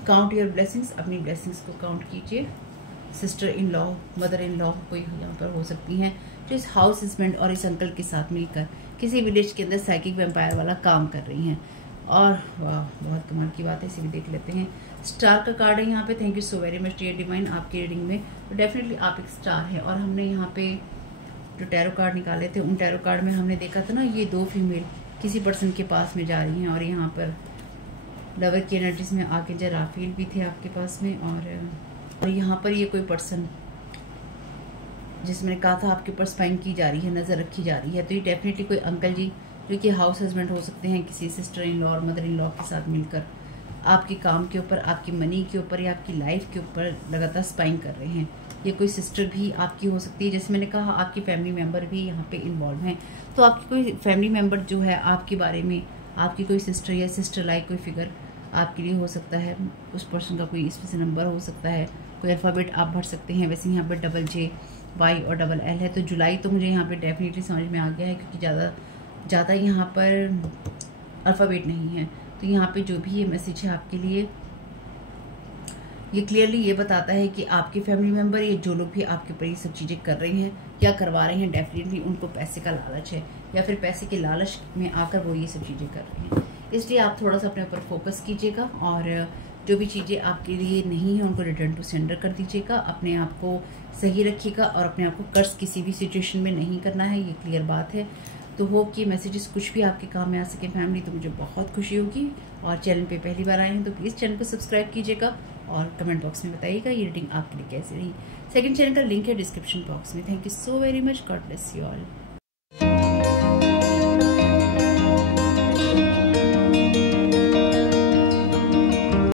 काउंट योर ब्लेसिंग्स, अपनी ब्लेसिंग्स को काउंट कीजिए। Sister in law, mother in law कोई यहाँ पर हो सकती हैं जो इस हाउस हस्बैंड और इस अंकल के साथ मिलकर किसी विलेज के अंदर साइकिक वैम्पायर वाला काम कर रही हैं। और वाह, बहुत कमाल की बात है, इसे भी देख लेते हैं। स्टार का कार्ड है यहाँ पे। Thank you so very much dear divine, आपकी रीडिंग में तो डेफिनेटली आप एक स्टार है। और हमने यहाँ पे जो टैरो कार्ड निकाले थे, उन टैरो कार्ड में हमने देखा था ना, ये 2 फीमेल किसी पर्सन के पास में जा रही हैं, और यहाँ पर लवर की एनर्जीज में आर्कएंजल राफेल भी थे आपके पास में। और यहाँ पर ये कोई पर्सन जिसमें कहा था आपके ऊपर स्पाइन की जा रही है, नज़र रखी जा रही है, तो ये डेफिनेटली कोई अंकल जी जो कि हाउस हस्बैंड हो सकते हैं, किसी सिस्टर इन लॉ और मदर इन लॉ के साथ मिलकर आपके काम के ऊपर, आपकी मनी के ऊपर या आपकी लाइफ के ऊपर लगातार स्पाइन कर रहे हैं। ये कोई सिस्टर भी आपकी हो सकती है, जैसे मैंने कहा आपकी फैमिली मेम्बर भी यहाँ पे इन्वॉल्व हैं। तो आपकी कोई फैमिली मेम्बर जो है आपके बारे में, आपकी कोई सिस्टर या सिस्टर लाइक कोई फिगर आपके लिए हो सकता है। उस पर्सन का कोई स्पेशल नंबर हो सकता है, कोई अल्फ़ाबेट आप भर सकते हैं। वैसे यहाँ पर डबल J, Y और डबल L है, तो जुलाई तो मुझे यहाँ पे डेफिनेटली समझ में आ गया है, क्योंकि ज़्यादा यहाँ पर अल्फ़ाबेट नहीं है। तो यहाँ पे जो भी ये मैसेज है आपके लिए, ये क्लियरली ये बताता है कि आपके फैमिली मेम्बर, ये जो लोग भी आपके ऊपर ये सब चीज़ें कर रहे हैं या करवा रहे हैं, डेफिनेटली उनको पैसे का लालच है, या फिर पैसे के लालच में आकर वो ये सब चीज़ें कर रहे हैं। इसलिए आप थोड़ा सा अपने ऊपर फोकस कीजिएगा और जो भी चीज़ें आपके लिए नहीं है उनको रिटर्न टू सेंडर कर दीजिएगा। अपने आप को सही रखिएगा और अपने आप को कर्ज किसी भी सिचुएशन में नहीं करना है, ये क्लियर बात है। तो होप कि मैसेजेस कुछ भी आपके काम में आ सके फैमिली, तो मुझे बहुत खुशी होगी। और चैनल पे पहली बार आए हैं तो प्लीज़ चैनल को सब्सक्राइब कीजिएगा और कमेंट बॉक्स में बताइएगा ये रीडिंग आपके लिए कैसी रही। सेकंड चैनल का लिंक है डिस्क्रिप्शन बॉक्स में। Thank you so very much. God bless you all.